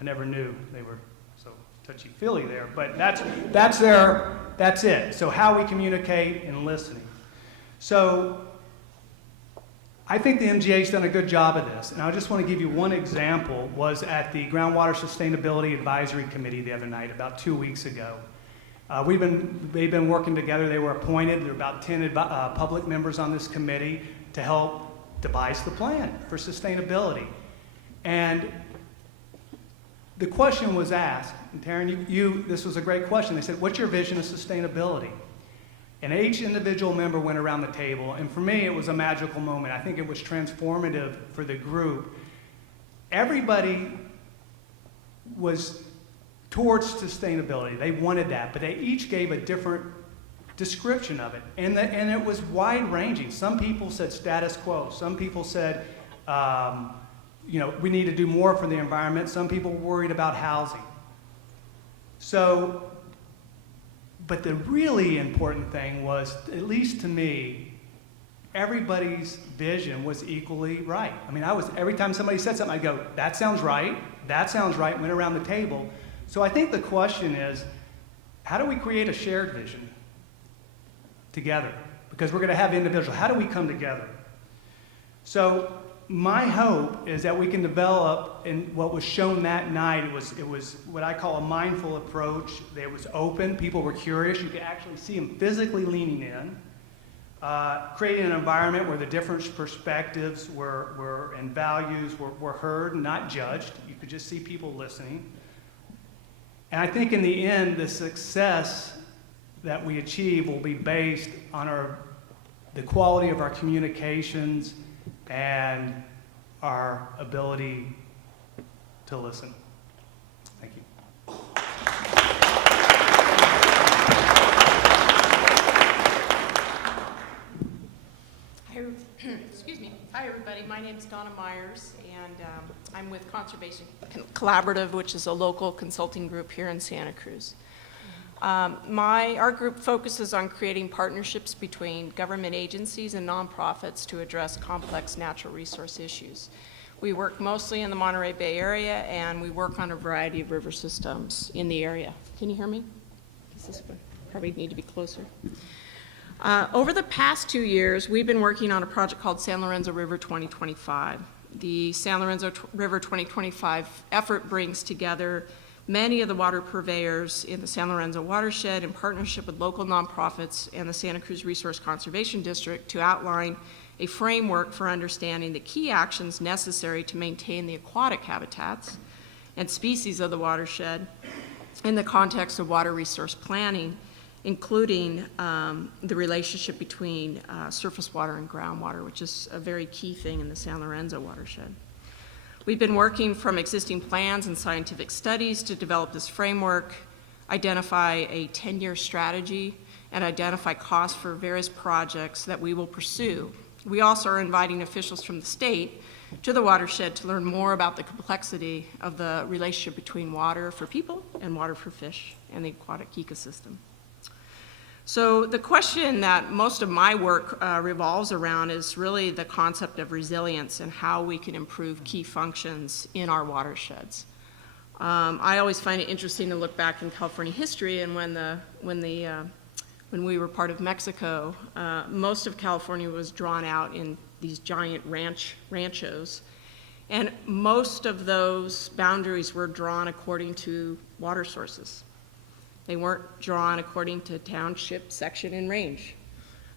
I never knew they were so touchy-feely there, but that's it. So how we communicate and listening. So I think the MGA's done a good job of this, and I just want to give you one example. Was at the Groundwater Sustainability Advisory Committee the other night, about 2 weeks ago. They've been working together. They were appointed. There are about 10 public members on this committee to help devise the plan for sustainability. And the question was asked, and Taryn, this was a great question. They said, what's your vision of sustainability? And each individual member went around the table, and for me, it was a magical moment. I think it was transformative for the group. Everybody was towards sustainability. They wanted that, but they each gave a different description of it, and it was wide-ranging. Some people said status quo. Some people said, we need to do more for the environment. Some people were worried about housing. So, but the really important thing was, at least to me, everybody's vision was equally right. I mean, every time somebody said something, I'd go, that sounds right, went around the table. So I think the question is, how do we create a shared vision together? Because we're going to have individual. How do we come together? So my hope is that we can develop, and what was shown that night, it was what I call a mindful approach. It was open. People were curious. You could actually see them physically leaning in, creating an environment where the different perspectives and values were heard and not judged. You could just see people listening. And I think in the end, the success that we achieve will be based on the quality of our communications and our ability to listen. Thank you. Excuse me. Hi, everybody. My name is Donna Myers, and I'm with Conservation Collaborative, which is a local consulting group here in Santa Cruz. Our group focuses on creating partnerships between government agencies and nonprofits to address complex natural resource issues. We work mostly in the Monterey Bay area, and we work on a variety of river systems in the area. Can you hear me? This one probably need to be closer. Over the past 2 years, we've been working on a project called San Lorenzo River 2025. The San Lorenzo River 2025 effort brings together many of the water purveyors in the San Lorenzo watershed in partnership with local nonprofits and the Santa Cruz Resource Conservation District to outline a framework for understanding the key actions necessary to maintain the aquatic habitats and species of the watershed in the context of water resource planning, including the relationship between surface water and groundwater, which is a very key thing in the San Lorenzo watershed. We've been working from existing plans and scientific studies to develop this framework, identify a 10-year strategy, and identify costs for various projects that we will pursue. We also are inviting officials from the state to the watershed to learn more about the complexity of the relationship between water for people and water for fish and the aquatic ecosystem. So the question that most of my work revolves around is really the concept of resilience and how we can improve key functions in our watersheds. I always find it interesting to look back in California history, and when we were part of Mexico, most of California was drawn out in these giant ranchos, and most of those boundaries were drawn according to water sources. They weren't drawn according to township, section, and range.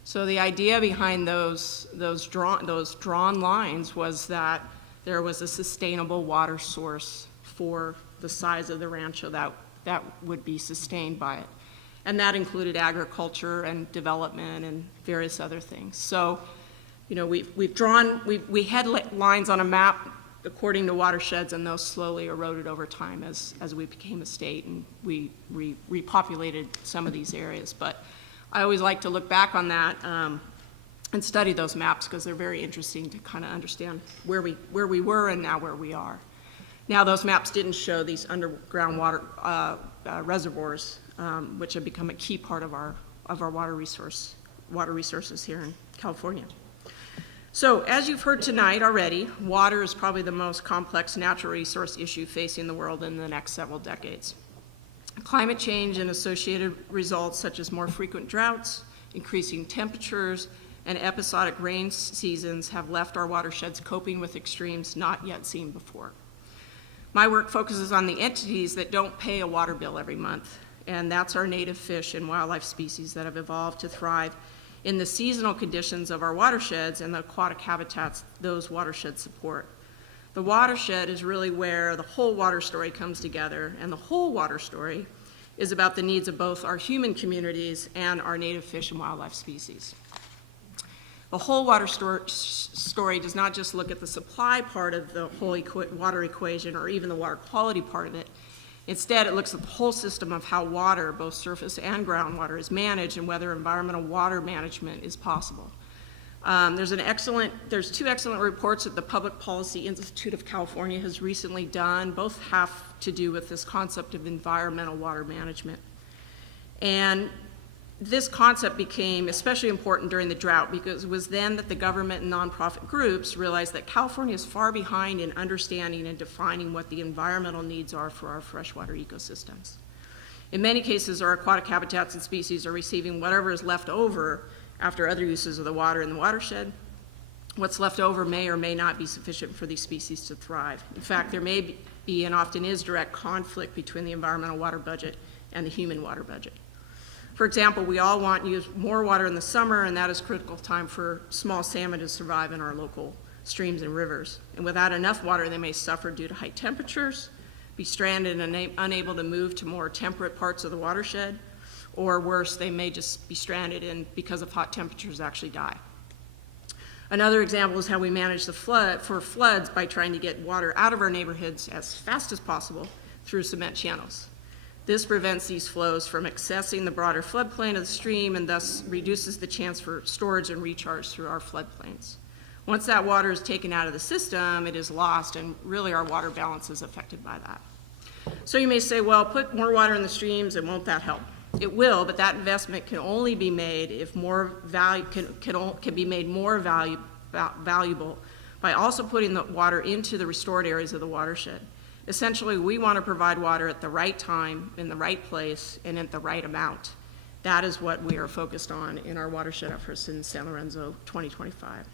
So the idea behind those drawn lines was that there was a sustainable water source for the size of the rancho that would be sustained by it. And that included agriculture and development and various other things. So, you know, we had lines on a map according to watersheds, and those slowly eroded over time as we became a state and we repopulated some of these areas. But I always like to look back on that and study those maps because they're very interesting to kind of understand where we were and now where we are. Now those maps didn't show these underground water reservoirs, which have become a key part of our water resources here in California. So, as you've heard tonight already, water is probably the most complex natural resource issue facing the world in the next several decades. Climate change and associated results such as more frequent droughts, increasing temperatures, and episodic rain seasons have left our watersheds coping with extremes not yet seen before. My work focuses on the entities that don't pay a water bill every month, and that's our native fish and wildlife species that have evolved to thrive in the seasonal conditions of our watersheds and the aquatic habitats those watersheds support. The watershed is really where the whole water story comes together, and the whole water story is about the needs of both our human communities and our native fish and wildlife species. The whole water story does not just look at the supply part of the whole water equation or even the water quality part of it. Instead, it looks at the whole system of how water, both surface and groundwater, is managed and whether environmental water management is possible. There's two excellent reports that the Public Policy Institute of California has recently done. Both have to do with this concept of environmental water management. And this concept became especially important during the drought because it was then that the government and nonprofit groups realized that California is far behind in understanding and defining what the environmental needs are for our freshwater ecosystems. In many cases, our aquatic habitats and species are receiving whatever is left over after other uses of the water in the watershed. What's left over may or may not be sufficient for these species to thrive. In fact, there may be and often is direct conflict between the environmental water budget and the human water budget. For example, we all want to use more water in the summer, and that is critical time for small salmon to survive in our local streams and rivers. And without enough water, they may suffer due to high temperatures, be stranded and unable to move to more temperate parts of the watershed, or worse, they may just be stranded and because of hot temperatures actually die. Another example is how we manage the floods by trying to get water out of our neighborhoods as fast as possible through cement channels. This prevents these flows from accessing the broader floodplain of the stream and thus reduces the chance for storage and recharge through our floodplains. Once that water is taken out of the system, it is lost, and really our water balance is affected by that. So you may say, well, put more water in the streams and won't that help? It will, but that investment can only be made if more value can be made more valuable by also putting the water into the restored areas of the watershed. Essentially, we want to provide water at the right time, in the right place, and at the right amount. That is what we are focused on in our watershed efforts in San Lorenzo 2025.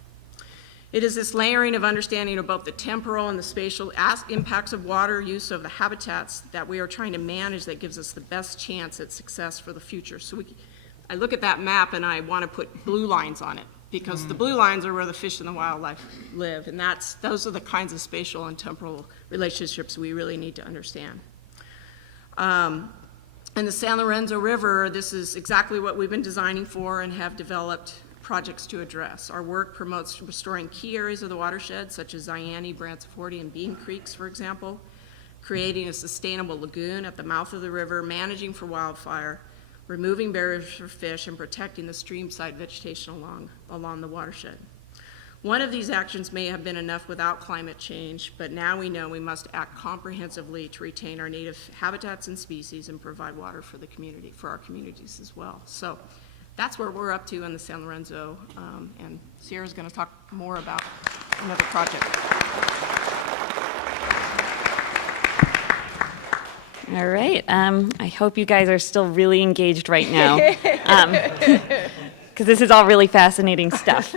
It is this layering of understanding of both the temporal and the spatial impacts of water use of the habitats that we are trying to manage that gives us the best chance at success for the future. So I look at that map and I want to put blue lines on it, because the blue lines are where the fish and the wildlife live, and those are the kinds of spatial and temporal relationships we really need to understand. In the San Lorenzo River, this is exactly what we've been designing for and have developed projects to address. Our work promotes restoring key areas of the watershed, such as Zayani, Branciforte, and Bean Creeks, for example, creating a sustainable lagoon at the mouth of the river, managing for wildfire, removing barriers for fish, and protecting the stream-side vegetation along the watershed. One of these actions may have been enough without climate change, but now we know we must act comprehensively to retain our native habitats and species and provide water for the community, for our communities as well. So that's where we're up to in the San Lorenzo, and Sierra's going to talk more about another project. All right. I hope you guys are still really engaged right now, because this is all really fascinating stuff.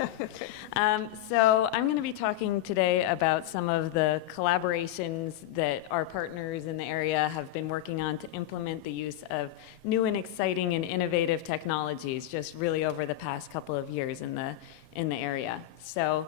So I'm going to be talking today about some of the collaborations that our partners in the area have been working on to implement the use of new and exciting and innovative technologies just really over the past couple of years in the area. So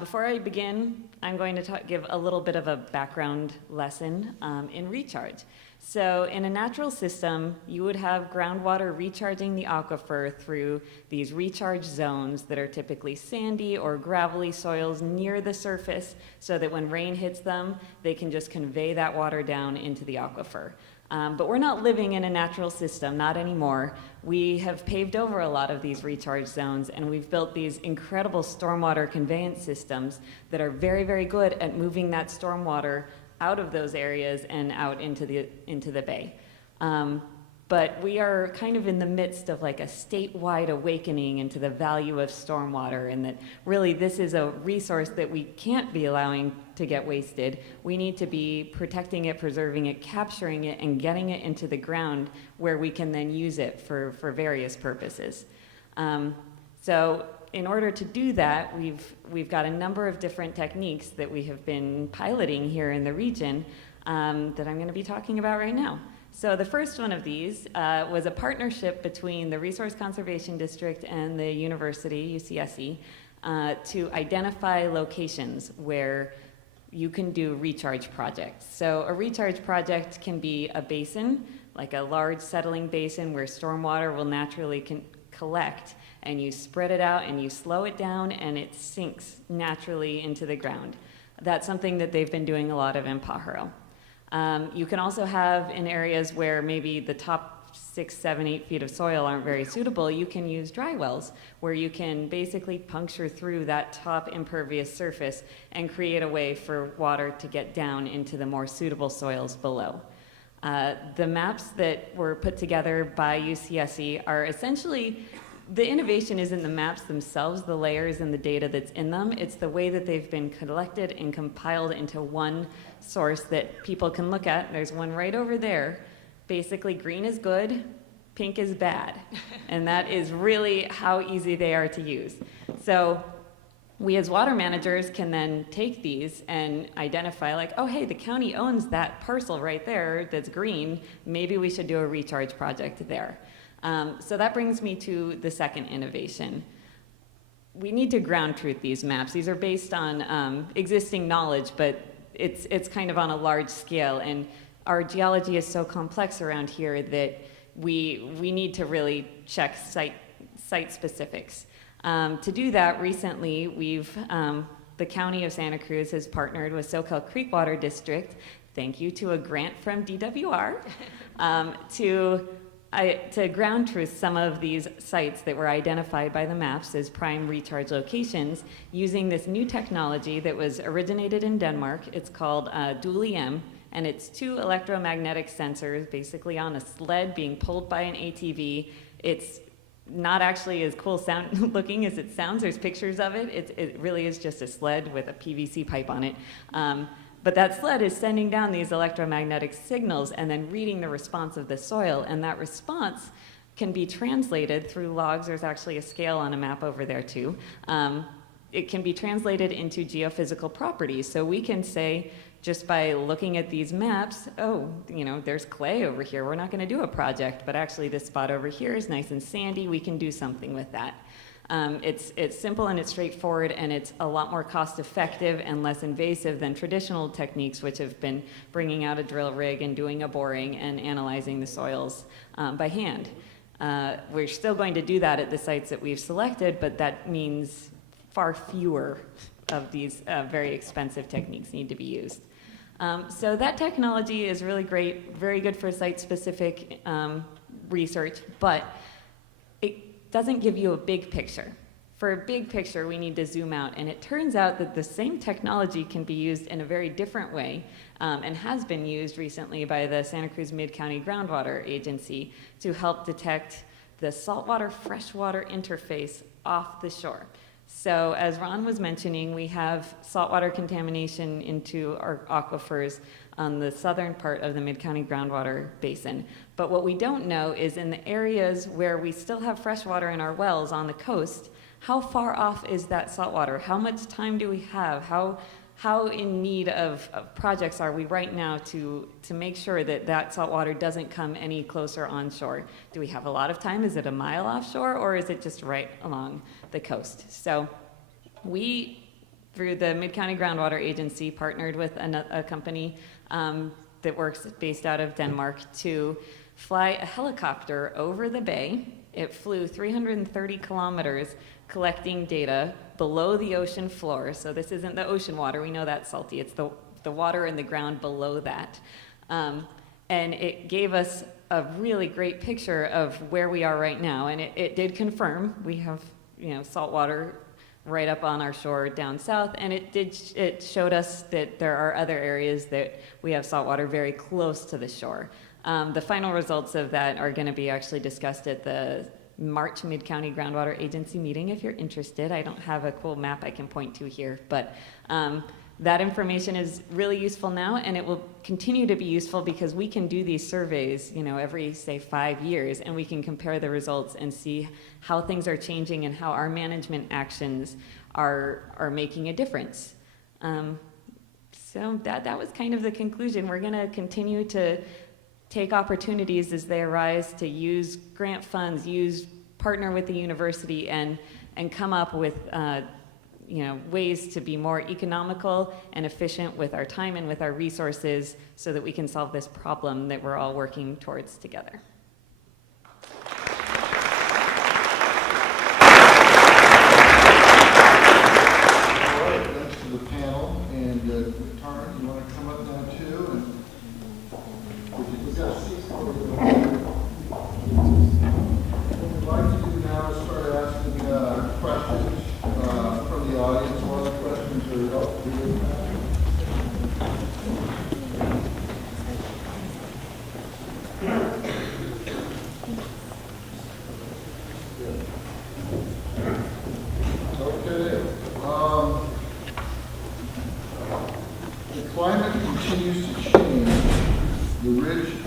before I begin, I'm going to give a little bit of a background lesson in recharge. So in a natural system, you would have groundwater recharging the aquifer through these recharge zones that are typically sandy or gravelly soils near the surface, so that when rain hits them, they can just convey that water down into the aquifer. But we're not living in a natural system, not anymore. We have paved over a lot of these recharge zones, and we've built these incredible stormwater conveyance systems that are very, very good at moving that stormwater out of those areas and out into the bay. But we are kind of in the midst of like a statewide awakening into the value of stormwater, and that really this is a resource that we can't be allowing to get wasted. We need to be protecting it, preserving it, capturing it, and getting it into the ground where we can then use it for various purposes. So in order to do that, we've got a number of different techniques that we have been piloting here in the region that I'm going to be talking about right now. So the first one of these was a partnership between the Resource Conservation District and the university, UCSC, to identify locations where you can do recharge projects. So a recharge project can be a basin, like a large settling basin where stormwater will naturally collect, and you spread it out and you slow it down and it sinks naturally into the ground. That's something that they've been doing a lot of in Pajaro. You can also have in areas where maybe the top 6, 7, 8 feet of soil aren't very suitable, you can use dry wells, where you can basically puncture through that top impervious surface and create a way for water to get down into the more suitable soils below. The maps that were put together by UCSC are essentially, the innovation isn't the maps themselves, the layers and the data that's in them. It's the way that they've been collected and compiled into one source that people can look at. There's one right over there Basically, green is good, pink is bad. And that is really how easy they are to use. So we as water managers can then take these and identify like, oh, hey, the county owns that parcel right there that's green. Maybe we should do a recharge project there. So that brings me to the second innovation. We need to ground truth these maps. These are based on existing knowledge, but it's kind of on a large scale. And our geology is so complex around here that we need to really check site specifics. To do that, recently, the County of Santa Cruz has partnered with SoCal Creek Water District, thank you to a grant from DWR, to ground truth some of these sites that were identified by the maps as prime recharge locations using this new technology that was originated in Denmark. It's called Dual-EM, and it's 2 electromagnetic sensors basically on a sled being pulled by an ATV. It's not actually as cool looking as it sounds. There's pictures of it. It really is just a sled with a PVC pipe on it. But that sled is sending down these electromagnetic signals and then reading the response of the soil. And that response can be translated through logs. There's actually a scale on a map over there too. It can be translated into geophysical properties. So we can say, just by looking at these maps, oh, there's clay over here. We're not going to do a project, but actually this spot over here is nice and sandy. We can do something with that. It's simple and it's straightforward, and it's a lot more cost effective and less invasive than traditional techniques, which have been bringing out a drill rig and doing a boring and analyzing the soils by hand. We're still going to do that at the sites that we've selected, but that means far fewer of these very expensive techniques need to be used. So that technology is really great, very good for site-specific research, but it doesn't give you a big picture. For a big picture, we need to zoom out, and it turns out that the same technology can be used in a very different way, and has been used recently by the Santa Cruz Mid-County Groundwater Agency to help detect the saltwater-freshwater interface off the shore. So as Ron was mentioning, we have saltwater contamination into our aquifers on the southern part of the Mid-County Groundwater Basin. But what we don't know is in the areas where we still have fresh water in our wells on the coast, how far off is that saltwater? How much time do we have? How in need of projects are we right now to make sure that that saltwater doesn't come any closer onshore? Do we have a lot of time? Is it a mile offshore, or is it just right along the coast? So we, through the Mid-County Groundwater Agency, partnered with a company that works based out of Denmark to fly a helicopter over the bay. It flew 330 kilometers collecting data below the ocean floor. So this isn't the ocean water. We know that's salty. It's the water in the ground below that. And it gave us a really great picture of where we are right now. And it did confirm we have, salt water right up on our shore down south. And it showed us that there are other areas that we have salt water very close to the shore. The final results of that are going to be actually discussed at the March Mid-County Groundwater Agency meeting if you're interested. I don't have a cool map I can point to here, but that information is really useful now, and it will continue to be useful because we can do these surveys, every, say, 5 years, and we can compare the results and see how things are changing and how our management actions are making a difference. So that was kind of the conclusion. We're going to continue to take opportunities as they arise to use grant funds, partner with the university, and come up with ways to be more economical and efficient with our time and with our resources so that we can solve this problem that we're all working towards together. All right, thanks to the panel. And Taryn, you want to come up now too? And we've got a seat over there. What we'd like to do now is start asking questions from the audience. One of the questions are helpful to you.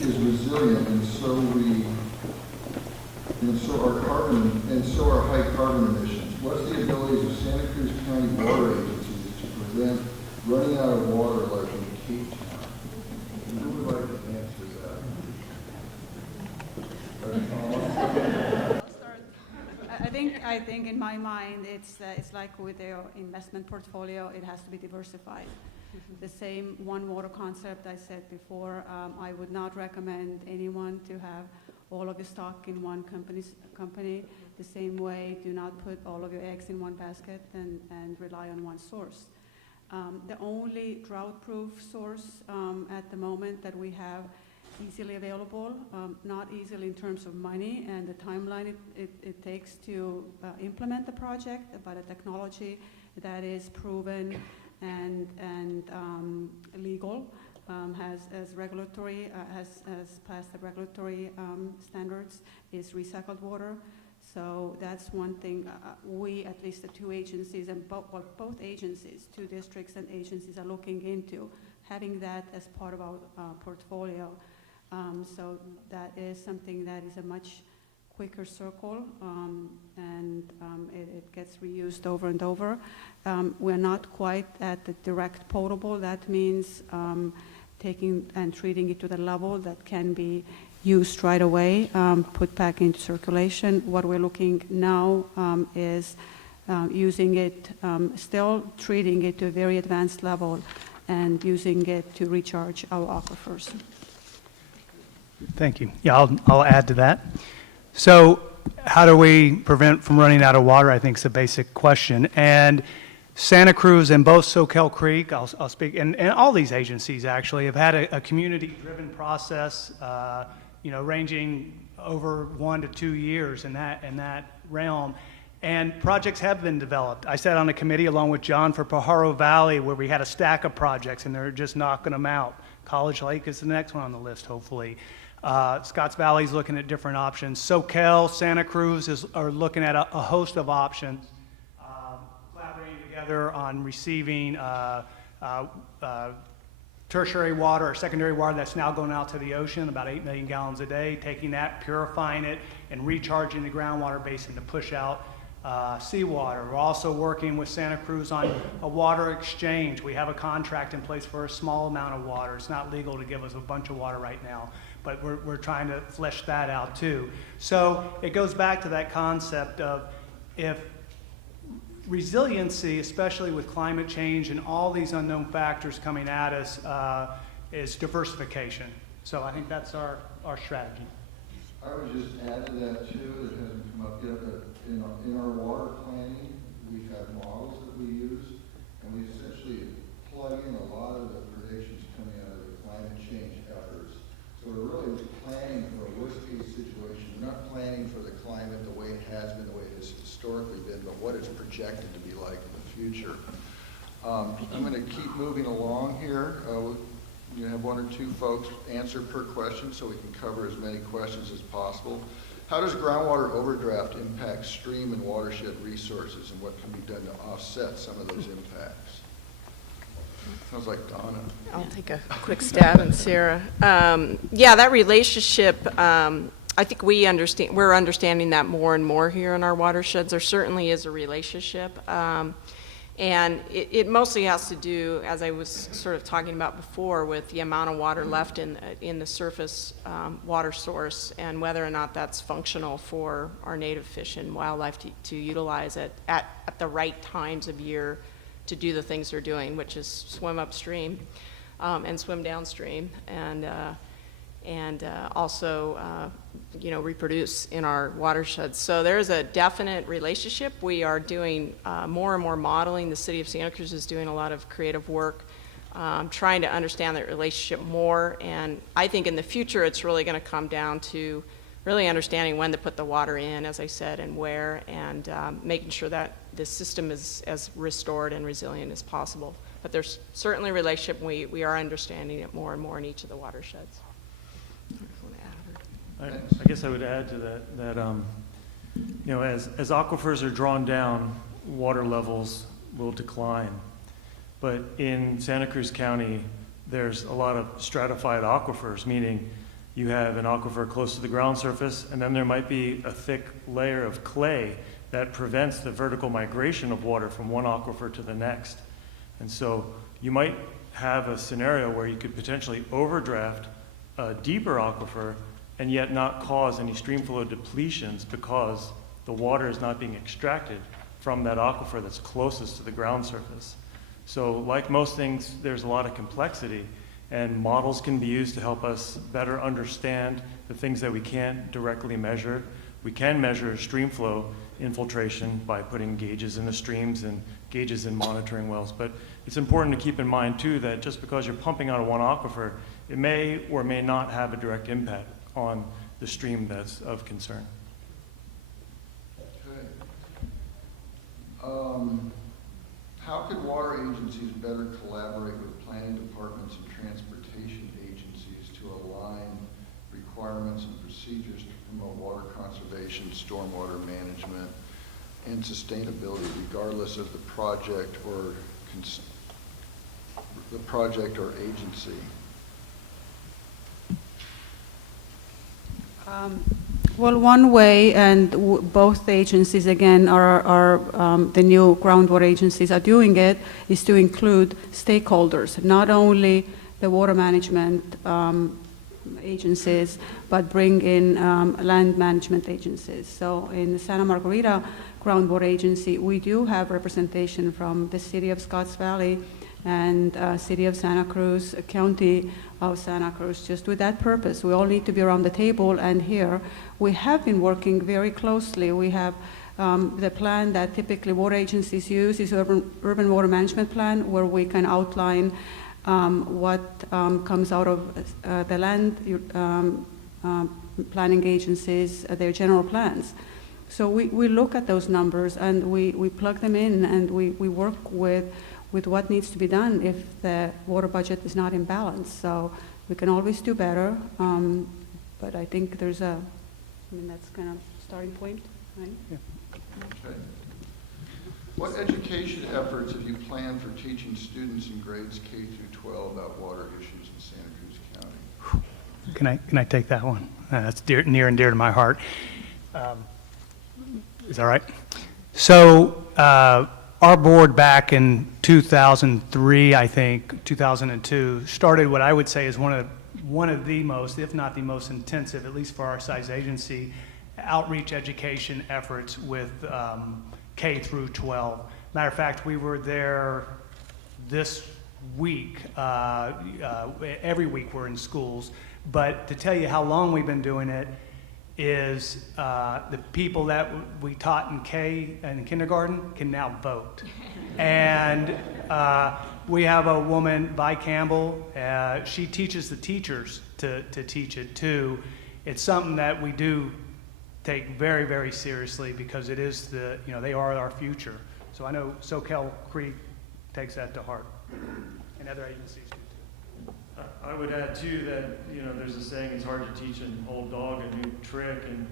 is resilient, and so are high carbon emissions. What's the abilities of Santa Cruz County water agencies to prevent running out of water like in Cape Town? Who would like to answer that? I think in my mind, it's like with the investment portfolio, it has to be diversified. The same one water concept I said before, I would not recommend anyone to have all of your stock in one company. The same way, do not put all of your eggs in one basket and rely on one source. The only drought-proof source at the moment that we have easily available, not easily in terms of money and the timeline it takes to implement the project, but a technology that is proven and legal, has passed the regulatory standards, is recycled water. So that's one thing we, at least the two agencies, and both agencies, two districts and agencies, are looking into having that as part of our portfolio. So that is something that is a much quicker circle, and it gets reused over and over. We're not quite at the direct potable. That means taking and treating it to the level that can be used right away, put back into circulation. What we're looking now is using it, still treating it to a very advanced level and using it to recharge our aquifers. Thank you. Yeah, I'll add to that. So how do we prevent from running out of water, I think is a basic question. And Santa Cruz and both Soquel Creek, I'll speak, and all these agencies actually have had a community-driven process, ranging over 1 to 2 years in that realm. And projects have been developed. I sat on a committee along with John for Pajaro Valley where we had a stack of projects and they're just knocking them out. College Lake is the next one on the list, hopefully. Scotts Valley's looking at different options. Soquel, Santa Cruz are looking at a host of options, collaborating together on receiving tertiary water or secondary water that's now going out to the ocean, about 8 million gallons a day, taking that, purifying it, and recharging the groundwater basin to push out seawater. We're also working with Santa Cruz on a water exchange. We have a contract in place for a small amount of water. It's not legal to give us a bunch of water right now, but we're trying to flesh that out too. So it goes back to that concept of if resiliency, especially with climate change and all these unknown factors coming at us, is diversification. So I think that's our strategy. I would just add to that too, that hasn't come up yet, that in our water planning, we have models that we use, and we essentially plug in a lot of the predictions coming out of the climate change efforts. So we're really planning for a worst case situation. We're not planning for the climate the way it has been, the way it has historically been, but what it's projected to be like in the future. I'm going to keep moving along here. You have 1 or 2 folks answer per question so we can cover as many questions as possible. How does groundwater overdraft impact stream and watershed resources, and what can be done to offset some of those impacts? Sounds like Donna. I'll take a quick stab, and Sarah. Yeah, that relationship, I think we're understanding that more and more here in our watersheds. There certainly is a relationship. And it mostly has to do, as I was sort of talking about before, with the amount of water left in the surface water source and whether or not that's functional for our native fish and wildlife to utilize it at the right times of year to do the things they're doing, which is swim upstream and swim downstream and also reproduce in our watersheds. So there's a definite relationship. We are doing more and more modeling. The city of Santa Cruz is doing a lot of creative work trying to understand that relationship more, and I think in the future it's really going to come down to really understanding when to put the water in, as I said, and where, and making sure that the system is as restored and resilient as possible. But there's certainly a relationship, and we are understanding it more and more in each of the watersheds. I guess I would add to that as aquifers are drawn down, water levels will decline. But in Santa Cruz County, there's a lot of stratified aquifers, meaning you have an aquifer close to the ground surface, and then there might be a thick layer of clay that prevents the vertical migration of water from one aquifer to the next. And so you might have a scenario where you could potentially overdraft a deeper aquifer and yet not cause any stream flow depletions because the water is not being extracted from that aquifer that's closest to the ground surface. So like most things, there's a lot of complexity, and models can be used to help us better understand the things that we can't directly measure. We can measure stream flow infiltration by putting gauges in the streams and gauges in monitoring wells. But it's important to keep in mind too that just because you're pumping out of one aquifer, it may or may not have a direct impact on the stream that's of concern. Okay. How could water agencies better collaborate with planning departments and transportation agencies to align requirements and procedures to promote water conservation, stormwater management, and sustainability, regardless of the project or agency? Well, one way, and both agencies, again, are the new groundwater agencies are doing it, is to include stakeholders, not only the water management agencies, but bring in land management agencies. So in the Santa Margarita Groundwater Agency, we do have representation from the city of Scotts Valley and city of Santa Cruz County of Santa Cruz, just with that purpose. We all need to be around the table, and here we have been working very closely. We have the plan that typically water agencies use is urban water management plan, where we can outline what comes out of the land planning agencies, their general plans. So we look at those numbers and we plug them in, and we work with what needs to be done if the water budget is not in balance. So we can always do better, but I think that's kind of starting point, right? Yeah. Okay. What education efforts have you planned for teaching students in grades K through 12 about water issues in Santa Cruz County? Can I take that one? That's near and dear to my heart. Is that right? So our board back in 2003, I think, 2002, started what I would say is one of the most, if not the most intensive, at least for our size agency, outreach education efforts with K through 12. Matter of fact, we were there this week. Every week we're in schools. But to tell you how long we've been doing it is the people that we taught in kindergarten can now vote. And we have a woman, Vi Campbell, she teaches the teachers to teach it too. It's something that we do take very, very seriously because it is they are our future. So I know Soquel Creek takes that to heart, and other agencies do too. I would add too that, there's a saying, it's hard to teach an old dog a new trick, and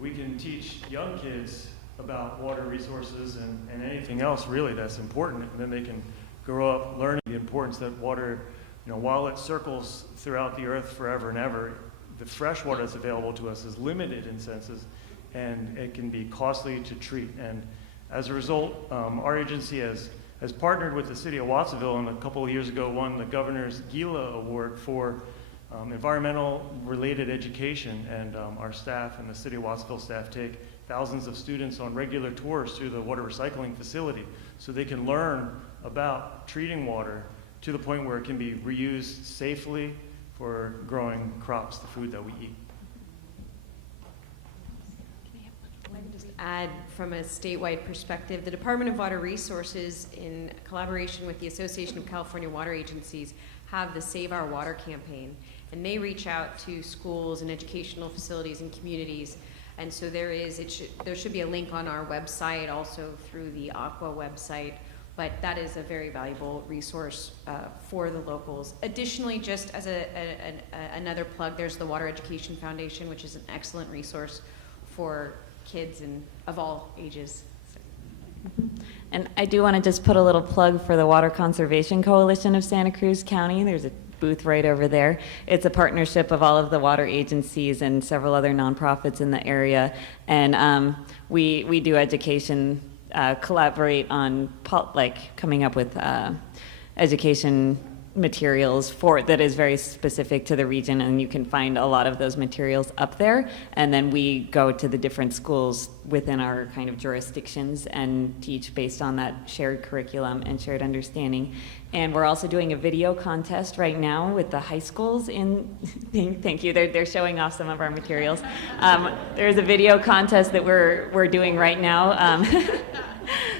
we can teach young kids about water resources and anything else really that's important, and then they can grow up learning the importance that water, while it circles throughout the earth forever and ever, the fresh water that's available to us is limited in senses, and it can be costly to treat. And as a result, our agency has partnered with the city of Watsonville, and a couple of years ago won the governor's Gila Award for environmental related education. And our staff and the city of Watsonville staff take thousands of students on regular tours through the water recycling facility so they can learn about treating water to the point where it can be reused safely for growing crops, the food that we eat. I can just add from a statewide perspective, the Department of Water Resources, in collaboration with the Association of California Water Agencies, have the Save Our Water campaign, and they reach out to schools and educational facilities and communities. And so there should be a link on our website, also through the Aqua website, but that is a very valuable resource for the locals. Additionally, just as another plug, there's the Water Education Foundation, which is an excellent resource for kids of all ages. And I do want to just put a little plug for the Water Conservation Coalition of Santa Cruz County. There's a booth right over there. It's a partnership of all of the water agencies and several other nonprofits in the area. And we do education, collaborate on coming up with education materials that is very specific to the region, and you can find a lot of those materials up there. And then we go to the different schools within our kind of jurisdictions and teach based on that shared curriculum and shared understanding. And we're also doing a video contest right now with the high schools in, thank you, they're showing off some of our materials. There's a video contest that we're doing right now.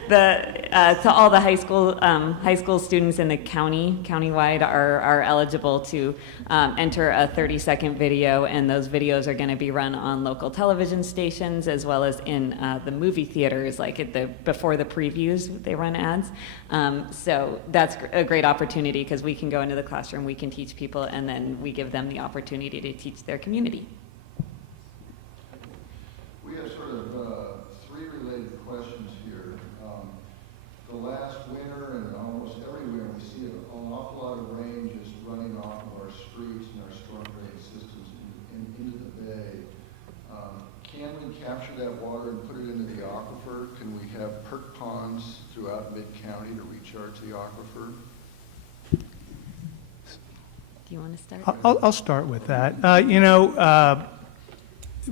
To all the high school students in the countywide are eligible to enter a 30-second video, and those videos are going to be run on local television stations as well as in the movie theaters, like before the previews, they run ads. So that's a great opportunity because we can go into the classroom, we can teach people, and then we give them the opportunity to teach their community. We have sort of three related questions here. The last winter and almost every winter we see an awful lot of rain just running off of our streets and our storm drain systems into the bay. Can we capture that water and put it into the aquifer? Can we have perk ponds throughout mid-county to recharge the aquifer? Do you want to start? I'll start with that.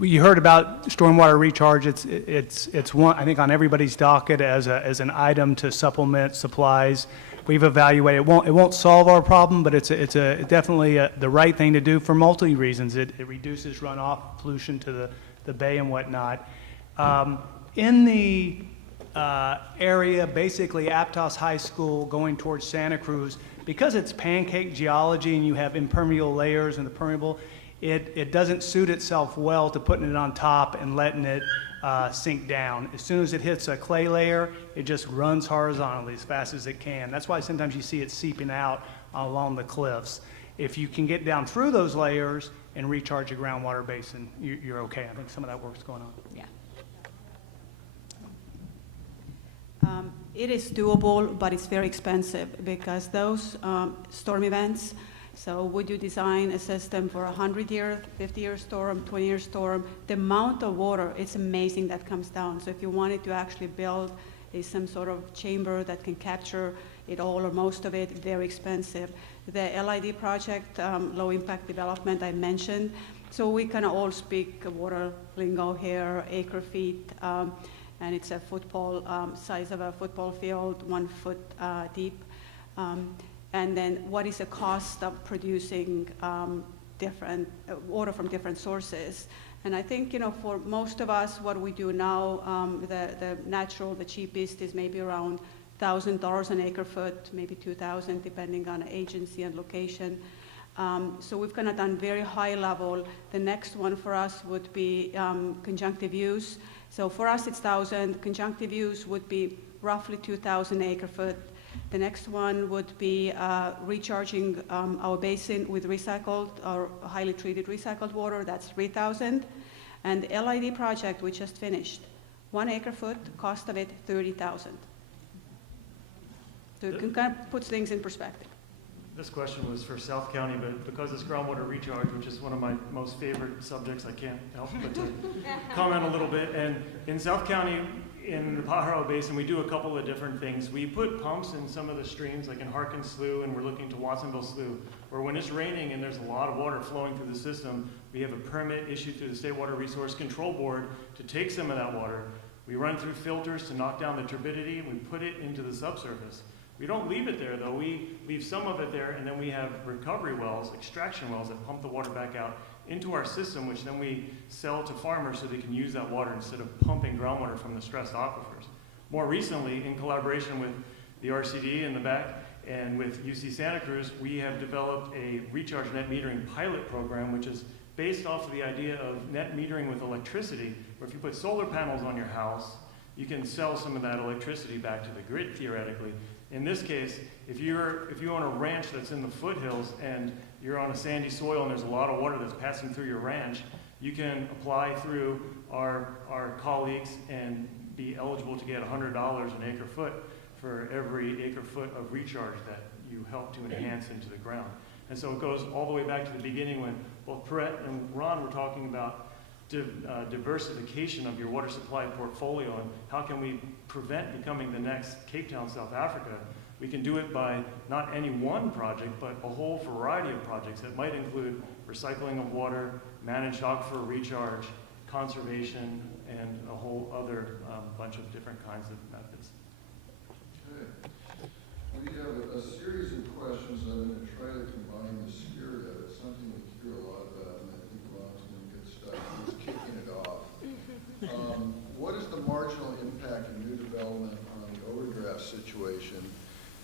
You heard about stormwater recharge. It's one, I think, on everybody's docket as an item to supplement supplies. We've evaluated. It won't solve our problem, but it's definitely the right thing to do for multiple reasons. It reduces runoff pollution to the bay and whatnot. In the area, basically Aptos High School going towards Santa Cruz, because it's pancake geology and you have impermeable layers and the permeable, it doesn't suit itself well to putting it on top and letting it sink down. As soon as it hits a clay layer, it just runs horizontally as fast as it can. That's why sometimes you see it seeping out along the cliffs. If you can get down through those layers and recharge a groundwater basin, you're okay. I think some of that work's going on. Yeah. It is doable, but it's very expensive because those storm events, so would you design a system for a 100-year, 50-year storm, 20-year storm? The amount of water, it's amazing that comes down. So if you wanted to actually build some sort of chamber that can capture it all or most of it, very expensive. The LID project, low impact development, I mentioned. So we kind of all speak water lingo here, acre feet, and it's a football, size of a football field, 1 foot deep. And then what is the cost of producing different water from different sources? And I think, for most of us, what we do now, the natural, the cheapest is maybe around $1,000 an acre foot, maybe $2,000, depending on agency and location. So we've kind of done very high level. The next one for us would be conjunctive use. So for us, it's 1,000. Conjunctive use would be roughly 2,000 acre foot. The next one would be recharging our basin with recycled or highly treated recycled water. That's 3,000. And the LID project we just finished, 1 acre foot, cost of it 30,000. So it can kind of put things in perspective. This question was for South County, but because it's groundwater recharge, which is one of my most favorite subjects, I can't help but to comment a little bit. And in South County, in the Pajaro Basin, we do a couple of different things. We put pumps in some of the streams, like in Harkin Slough, and we're looking to Watsonville Slough, where when it's raining and there's a lot of water flowing through the system, we have a permit issued through the State Water Resource Control Board to take some of that water. We run through filters to knock down the turbidity, and we put it into the subsurface. We don't leave it there, though. We leave some of it there, and then we have recovery wells, extraction wells, that pump the water back out into our system, which then we sell to farmers so they can use that water instead of pumping groundwater from the stressed aquifers. More recently, in collaboration with the RCD in the back and with UC Santa Cruz, we have developed a recharge net metering pilot program, which is based off of the idea of net metering with electricity, where if you put solar panels on your house, you can sell some of that electricity back to the grid, theoretically. In this case, if you own a ranch that's in the foothills and you're on a sandy soil and there's a lot of water that's passing through your ranch, you can apply through our colleagues and be eligible to get $100 an acre foot for every acre foot of recharge that you help to enhance into the ground. And so it goes all the way back to the beginning when both Brett and Ron were talking about diversification of your water supply portfolio and how can we prevent becoming the next Cape Town, South Africa. We can do it by not any one project, but a whole variety of projects that might include recycling of water, managed aquifer recharge, conservation, and a whole other bunch of different kinds of methods. Okay. We have a series of questions. I'm going to try to combine the spirit of it. It's something we hear a lot about, and I think Ron's going to get stuck. He's kicking it off. What is the marginal impact of new development on the overdraft situation?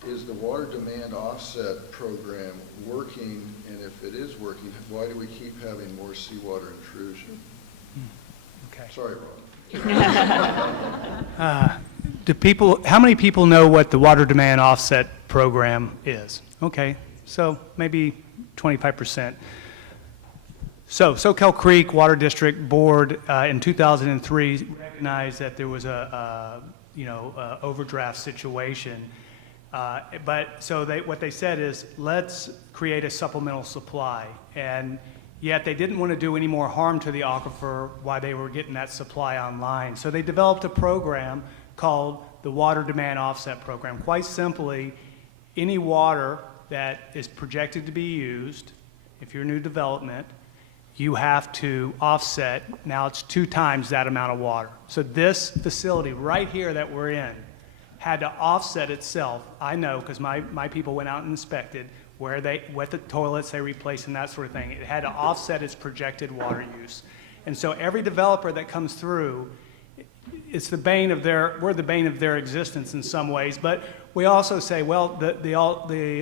Is the water demand offset program working? And if it is working, why do we keep having more seawater intrusion? Okay. Sorry, Ron. How many people know what the water demand offset program is? Okay, so maybe 25%. So Soquel Creek Water District Board in 2003 recognized that there was a overdraft situation. What they said is, let's create a supplemental supply. And yet they didn't want to do any more harm to the aquifer while they were getting that supply online. So they developed a program called the Water Demand Offset Program. Quite simply, any water that is projected to be used, if you're new development, you have to offset. Now it's 2 times that amount of water. So this facility right here that we're in had to offset itself. I know because my people went out and inspected what the toilets they replaced and that sort of thing. It had to offset its projected water use. And so every developer that comes through, we're the bane of their existence in some ways, but we also say, well, the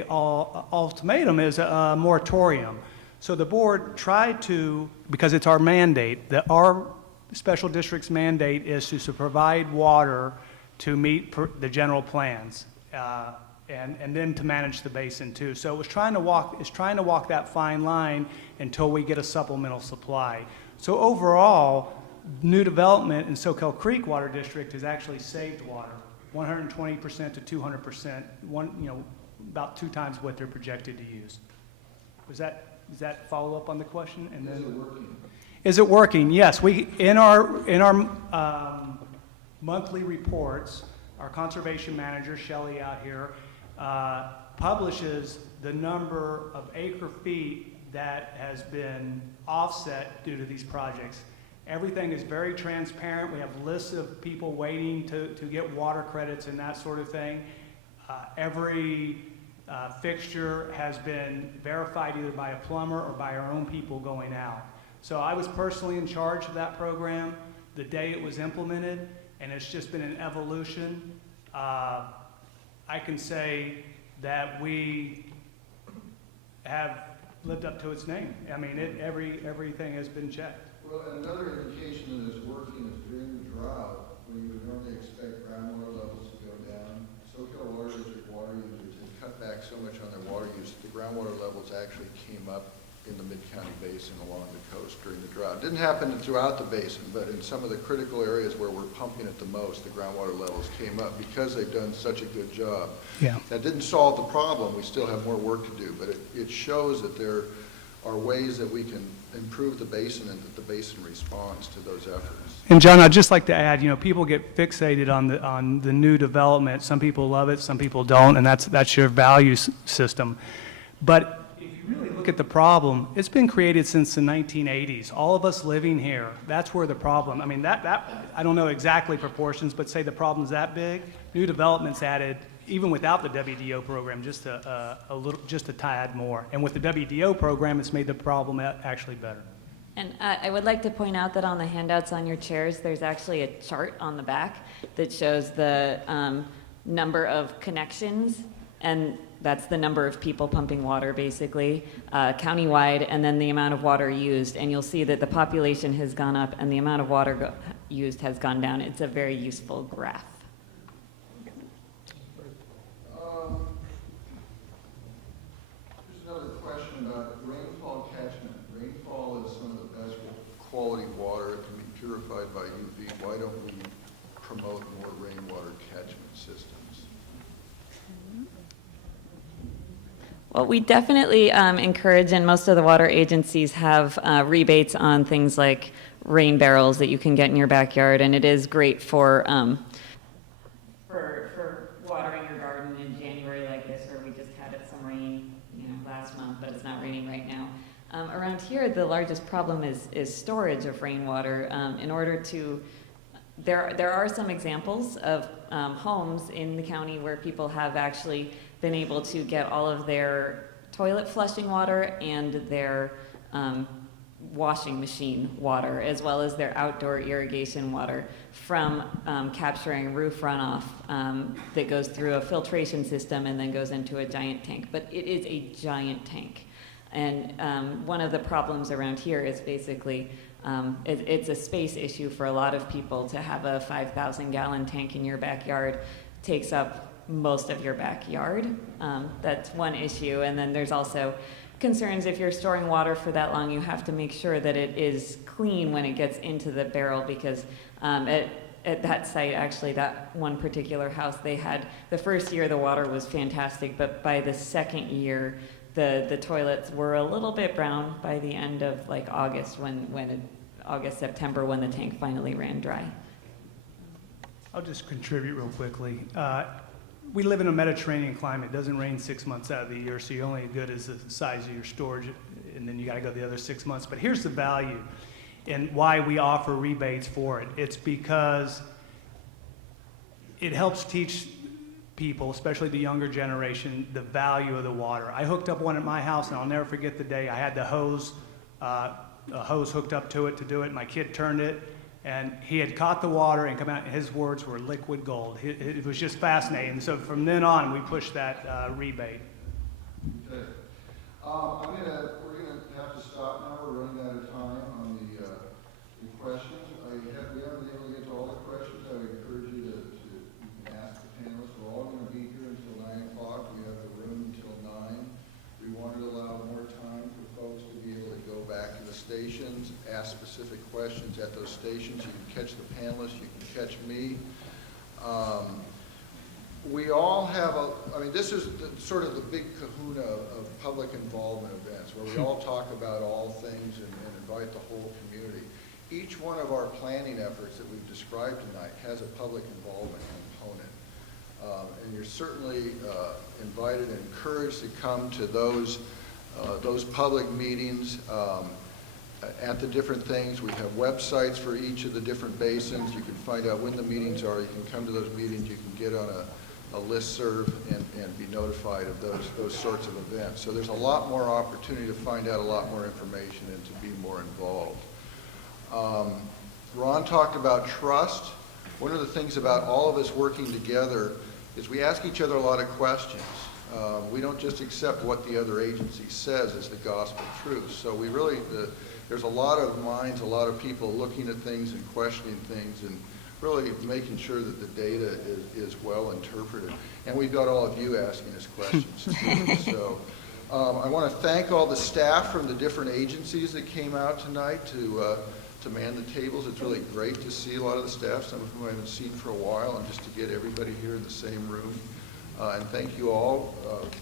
ultimatum is a moratorium. So the board tried to, because it's our mandate, our special district's mandate is to provide water to meet the general plans. And then to manage the basin too. So it's trying to walk that fine line until we get a supplemental supply. So overall, new development in Soquel Creek Water District has actually saved water, 120% to 200%, about 2 times what they're projected to use. Does that follow up on the question? And then, is it working? Is it working? Yes. We in our monthly reports, our conservation manager Shelley out here publishes the number of acre feet that has been offset due to these projects. Everything is very transparent. We have lists of people waiting to get water credits and that sort of thing. Every fixture has been verified either by a plumber or by our own people going out. So I was personally in charge of that program the day it was implemented, and it's just been an evolution. I can say that we have lived up to its name. I mean, everything has been checked. Well, another indication that it's working is during the drought, when you would normally expect groundwater levels to go down. Soquel Water District water users had cut back so much on their water use that the groundwater levels actually came up in the Mid-County Basin along the coast during the drought. It didn't happen throughout the basin, but in some of the critical areas where we're pumping it the most, the groundwater levels came up because they've done such a good job. Yeah. That didn't solve the problem. We still have more work to do, but it shows that there are ways that we can improve the basin and that the basin responds to those efforts. And John, I'd just like to add, people get fixated on the new development. Some people love it, some people don't, and that's your value system. But if you really look at the problem, it's been created since the 1980s. All of us living here, that's where the problem. I mean, that I don't know exactly proportions, but say the problem's that big. New development's added, even without the WDO program, just a tad more. And with the WDO program, it's made the problem actually better. And I would like to point out that on the handouts on your chairs, there's actually a chart on the back that shows the number of connections, and that's the number of people pumping water, basically, countywide, and then the amount of water used. And you'll see that the population has gone up and the amount of water used has gone down. It's a very useful graph. Quality water, it can be purified by UV. Why don't we promote more rainwater catchment systems? Well, we definitely encourage, and most of the water agencies have rebates on things like rain barrels that you can get in your backyard, and it is great for watering your garden in January like this, where we just had some rain, last month, but it's not raining right now. Around here, the largest problem is storage of rainwater. In order to, there are some examples of homes in the county where people have actually been able to get all of their toilet flushing water and their washing machine water, as well as their outdoor irrigation water, from capturing roof runoff that goes through a filtration system and then goes into a giant tank. But it is a giant tank. And one of the problems around here is basically it's a space issue for a lot of people. To have a 5,000-gallon tank in your backyard takes up most of your backyard. That's one issue. And then there's also concerns if you're storing water for that long, you have to make sure that it is clean when it gets into the barrel, because at that site, actually, that one particular house, they had, the first year the water was fantastic, but by the second year, the toilets were a little bit brown by the end of like August, September, when the tank finally ran dry. I'll just contribute real quickly. We live in a Mediterranean climate. It doesn't rain 6 months out of the year, so you're only as good as the size of your storage, and then you got to go the other 6 months. But here's the value and why we offer rebates for it. It's because it helps teach people, especially the younger generation, the value of the water. I hooked up one at my house, and I'll never forget the day I had the hose, a hose hooked up to it to do it. My kid turned it, and he had caught the water and come out, and his words were liquid gold. It was just fascinating. So from then on, we pushed that rebate. Okay. We're gonna have to stop now. We're running out of time on the questions. We haven't been able to get to all the questions. I would encourage you to ask the panelists. We're all going to be here until 9 o'clock. We have the room until 9. We wanted to allow more time for folks to be able to go back to the stations, ask specific questions at those stations. You can catch the panelists, you can catch me. We all have this is sort of the big kahuna of public involvement events, where we all talk about all things and invite the whole community. Each one of our planning efforts that we've described tonight has a public involvement component. And you're certainly invited and encouraged to come to those public meetings at the different things. We have websites for each of the different basins. You can find out when the meetings are. You can come to those meetings. You can get on a listserv and be notified of those sorts of events. So there's a lot more opportunity to find out a lot more information and to be more involved. Ron talked about trust. One of the things about all of us working together is we ask each other a lot of questions. We don't just accept what the other agency says as the gospel truth. So we really, there's a lot of minds, a lot of people looking at things and questioning things and really making sure that the data is well interpreted. And we've got all of you asking us questions too. So I want to thank all the staff from the different agencies that came out tonight to man the tables. It's really great to see a lot of the staff, some of whom I haven't seen for a while, and just to get everybody here in the same room. And thank you all.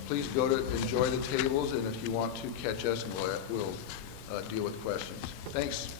Please go to enjoy the tables, and if you want to, catch us, and we'll deal with questions. Thanks.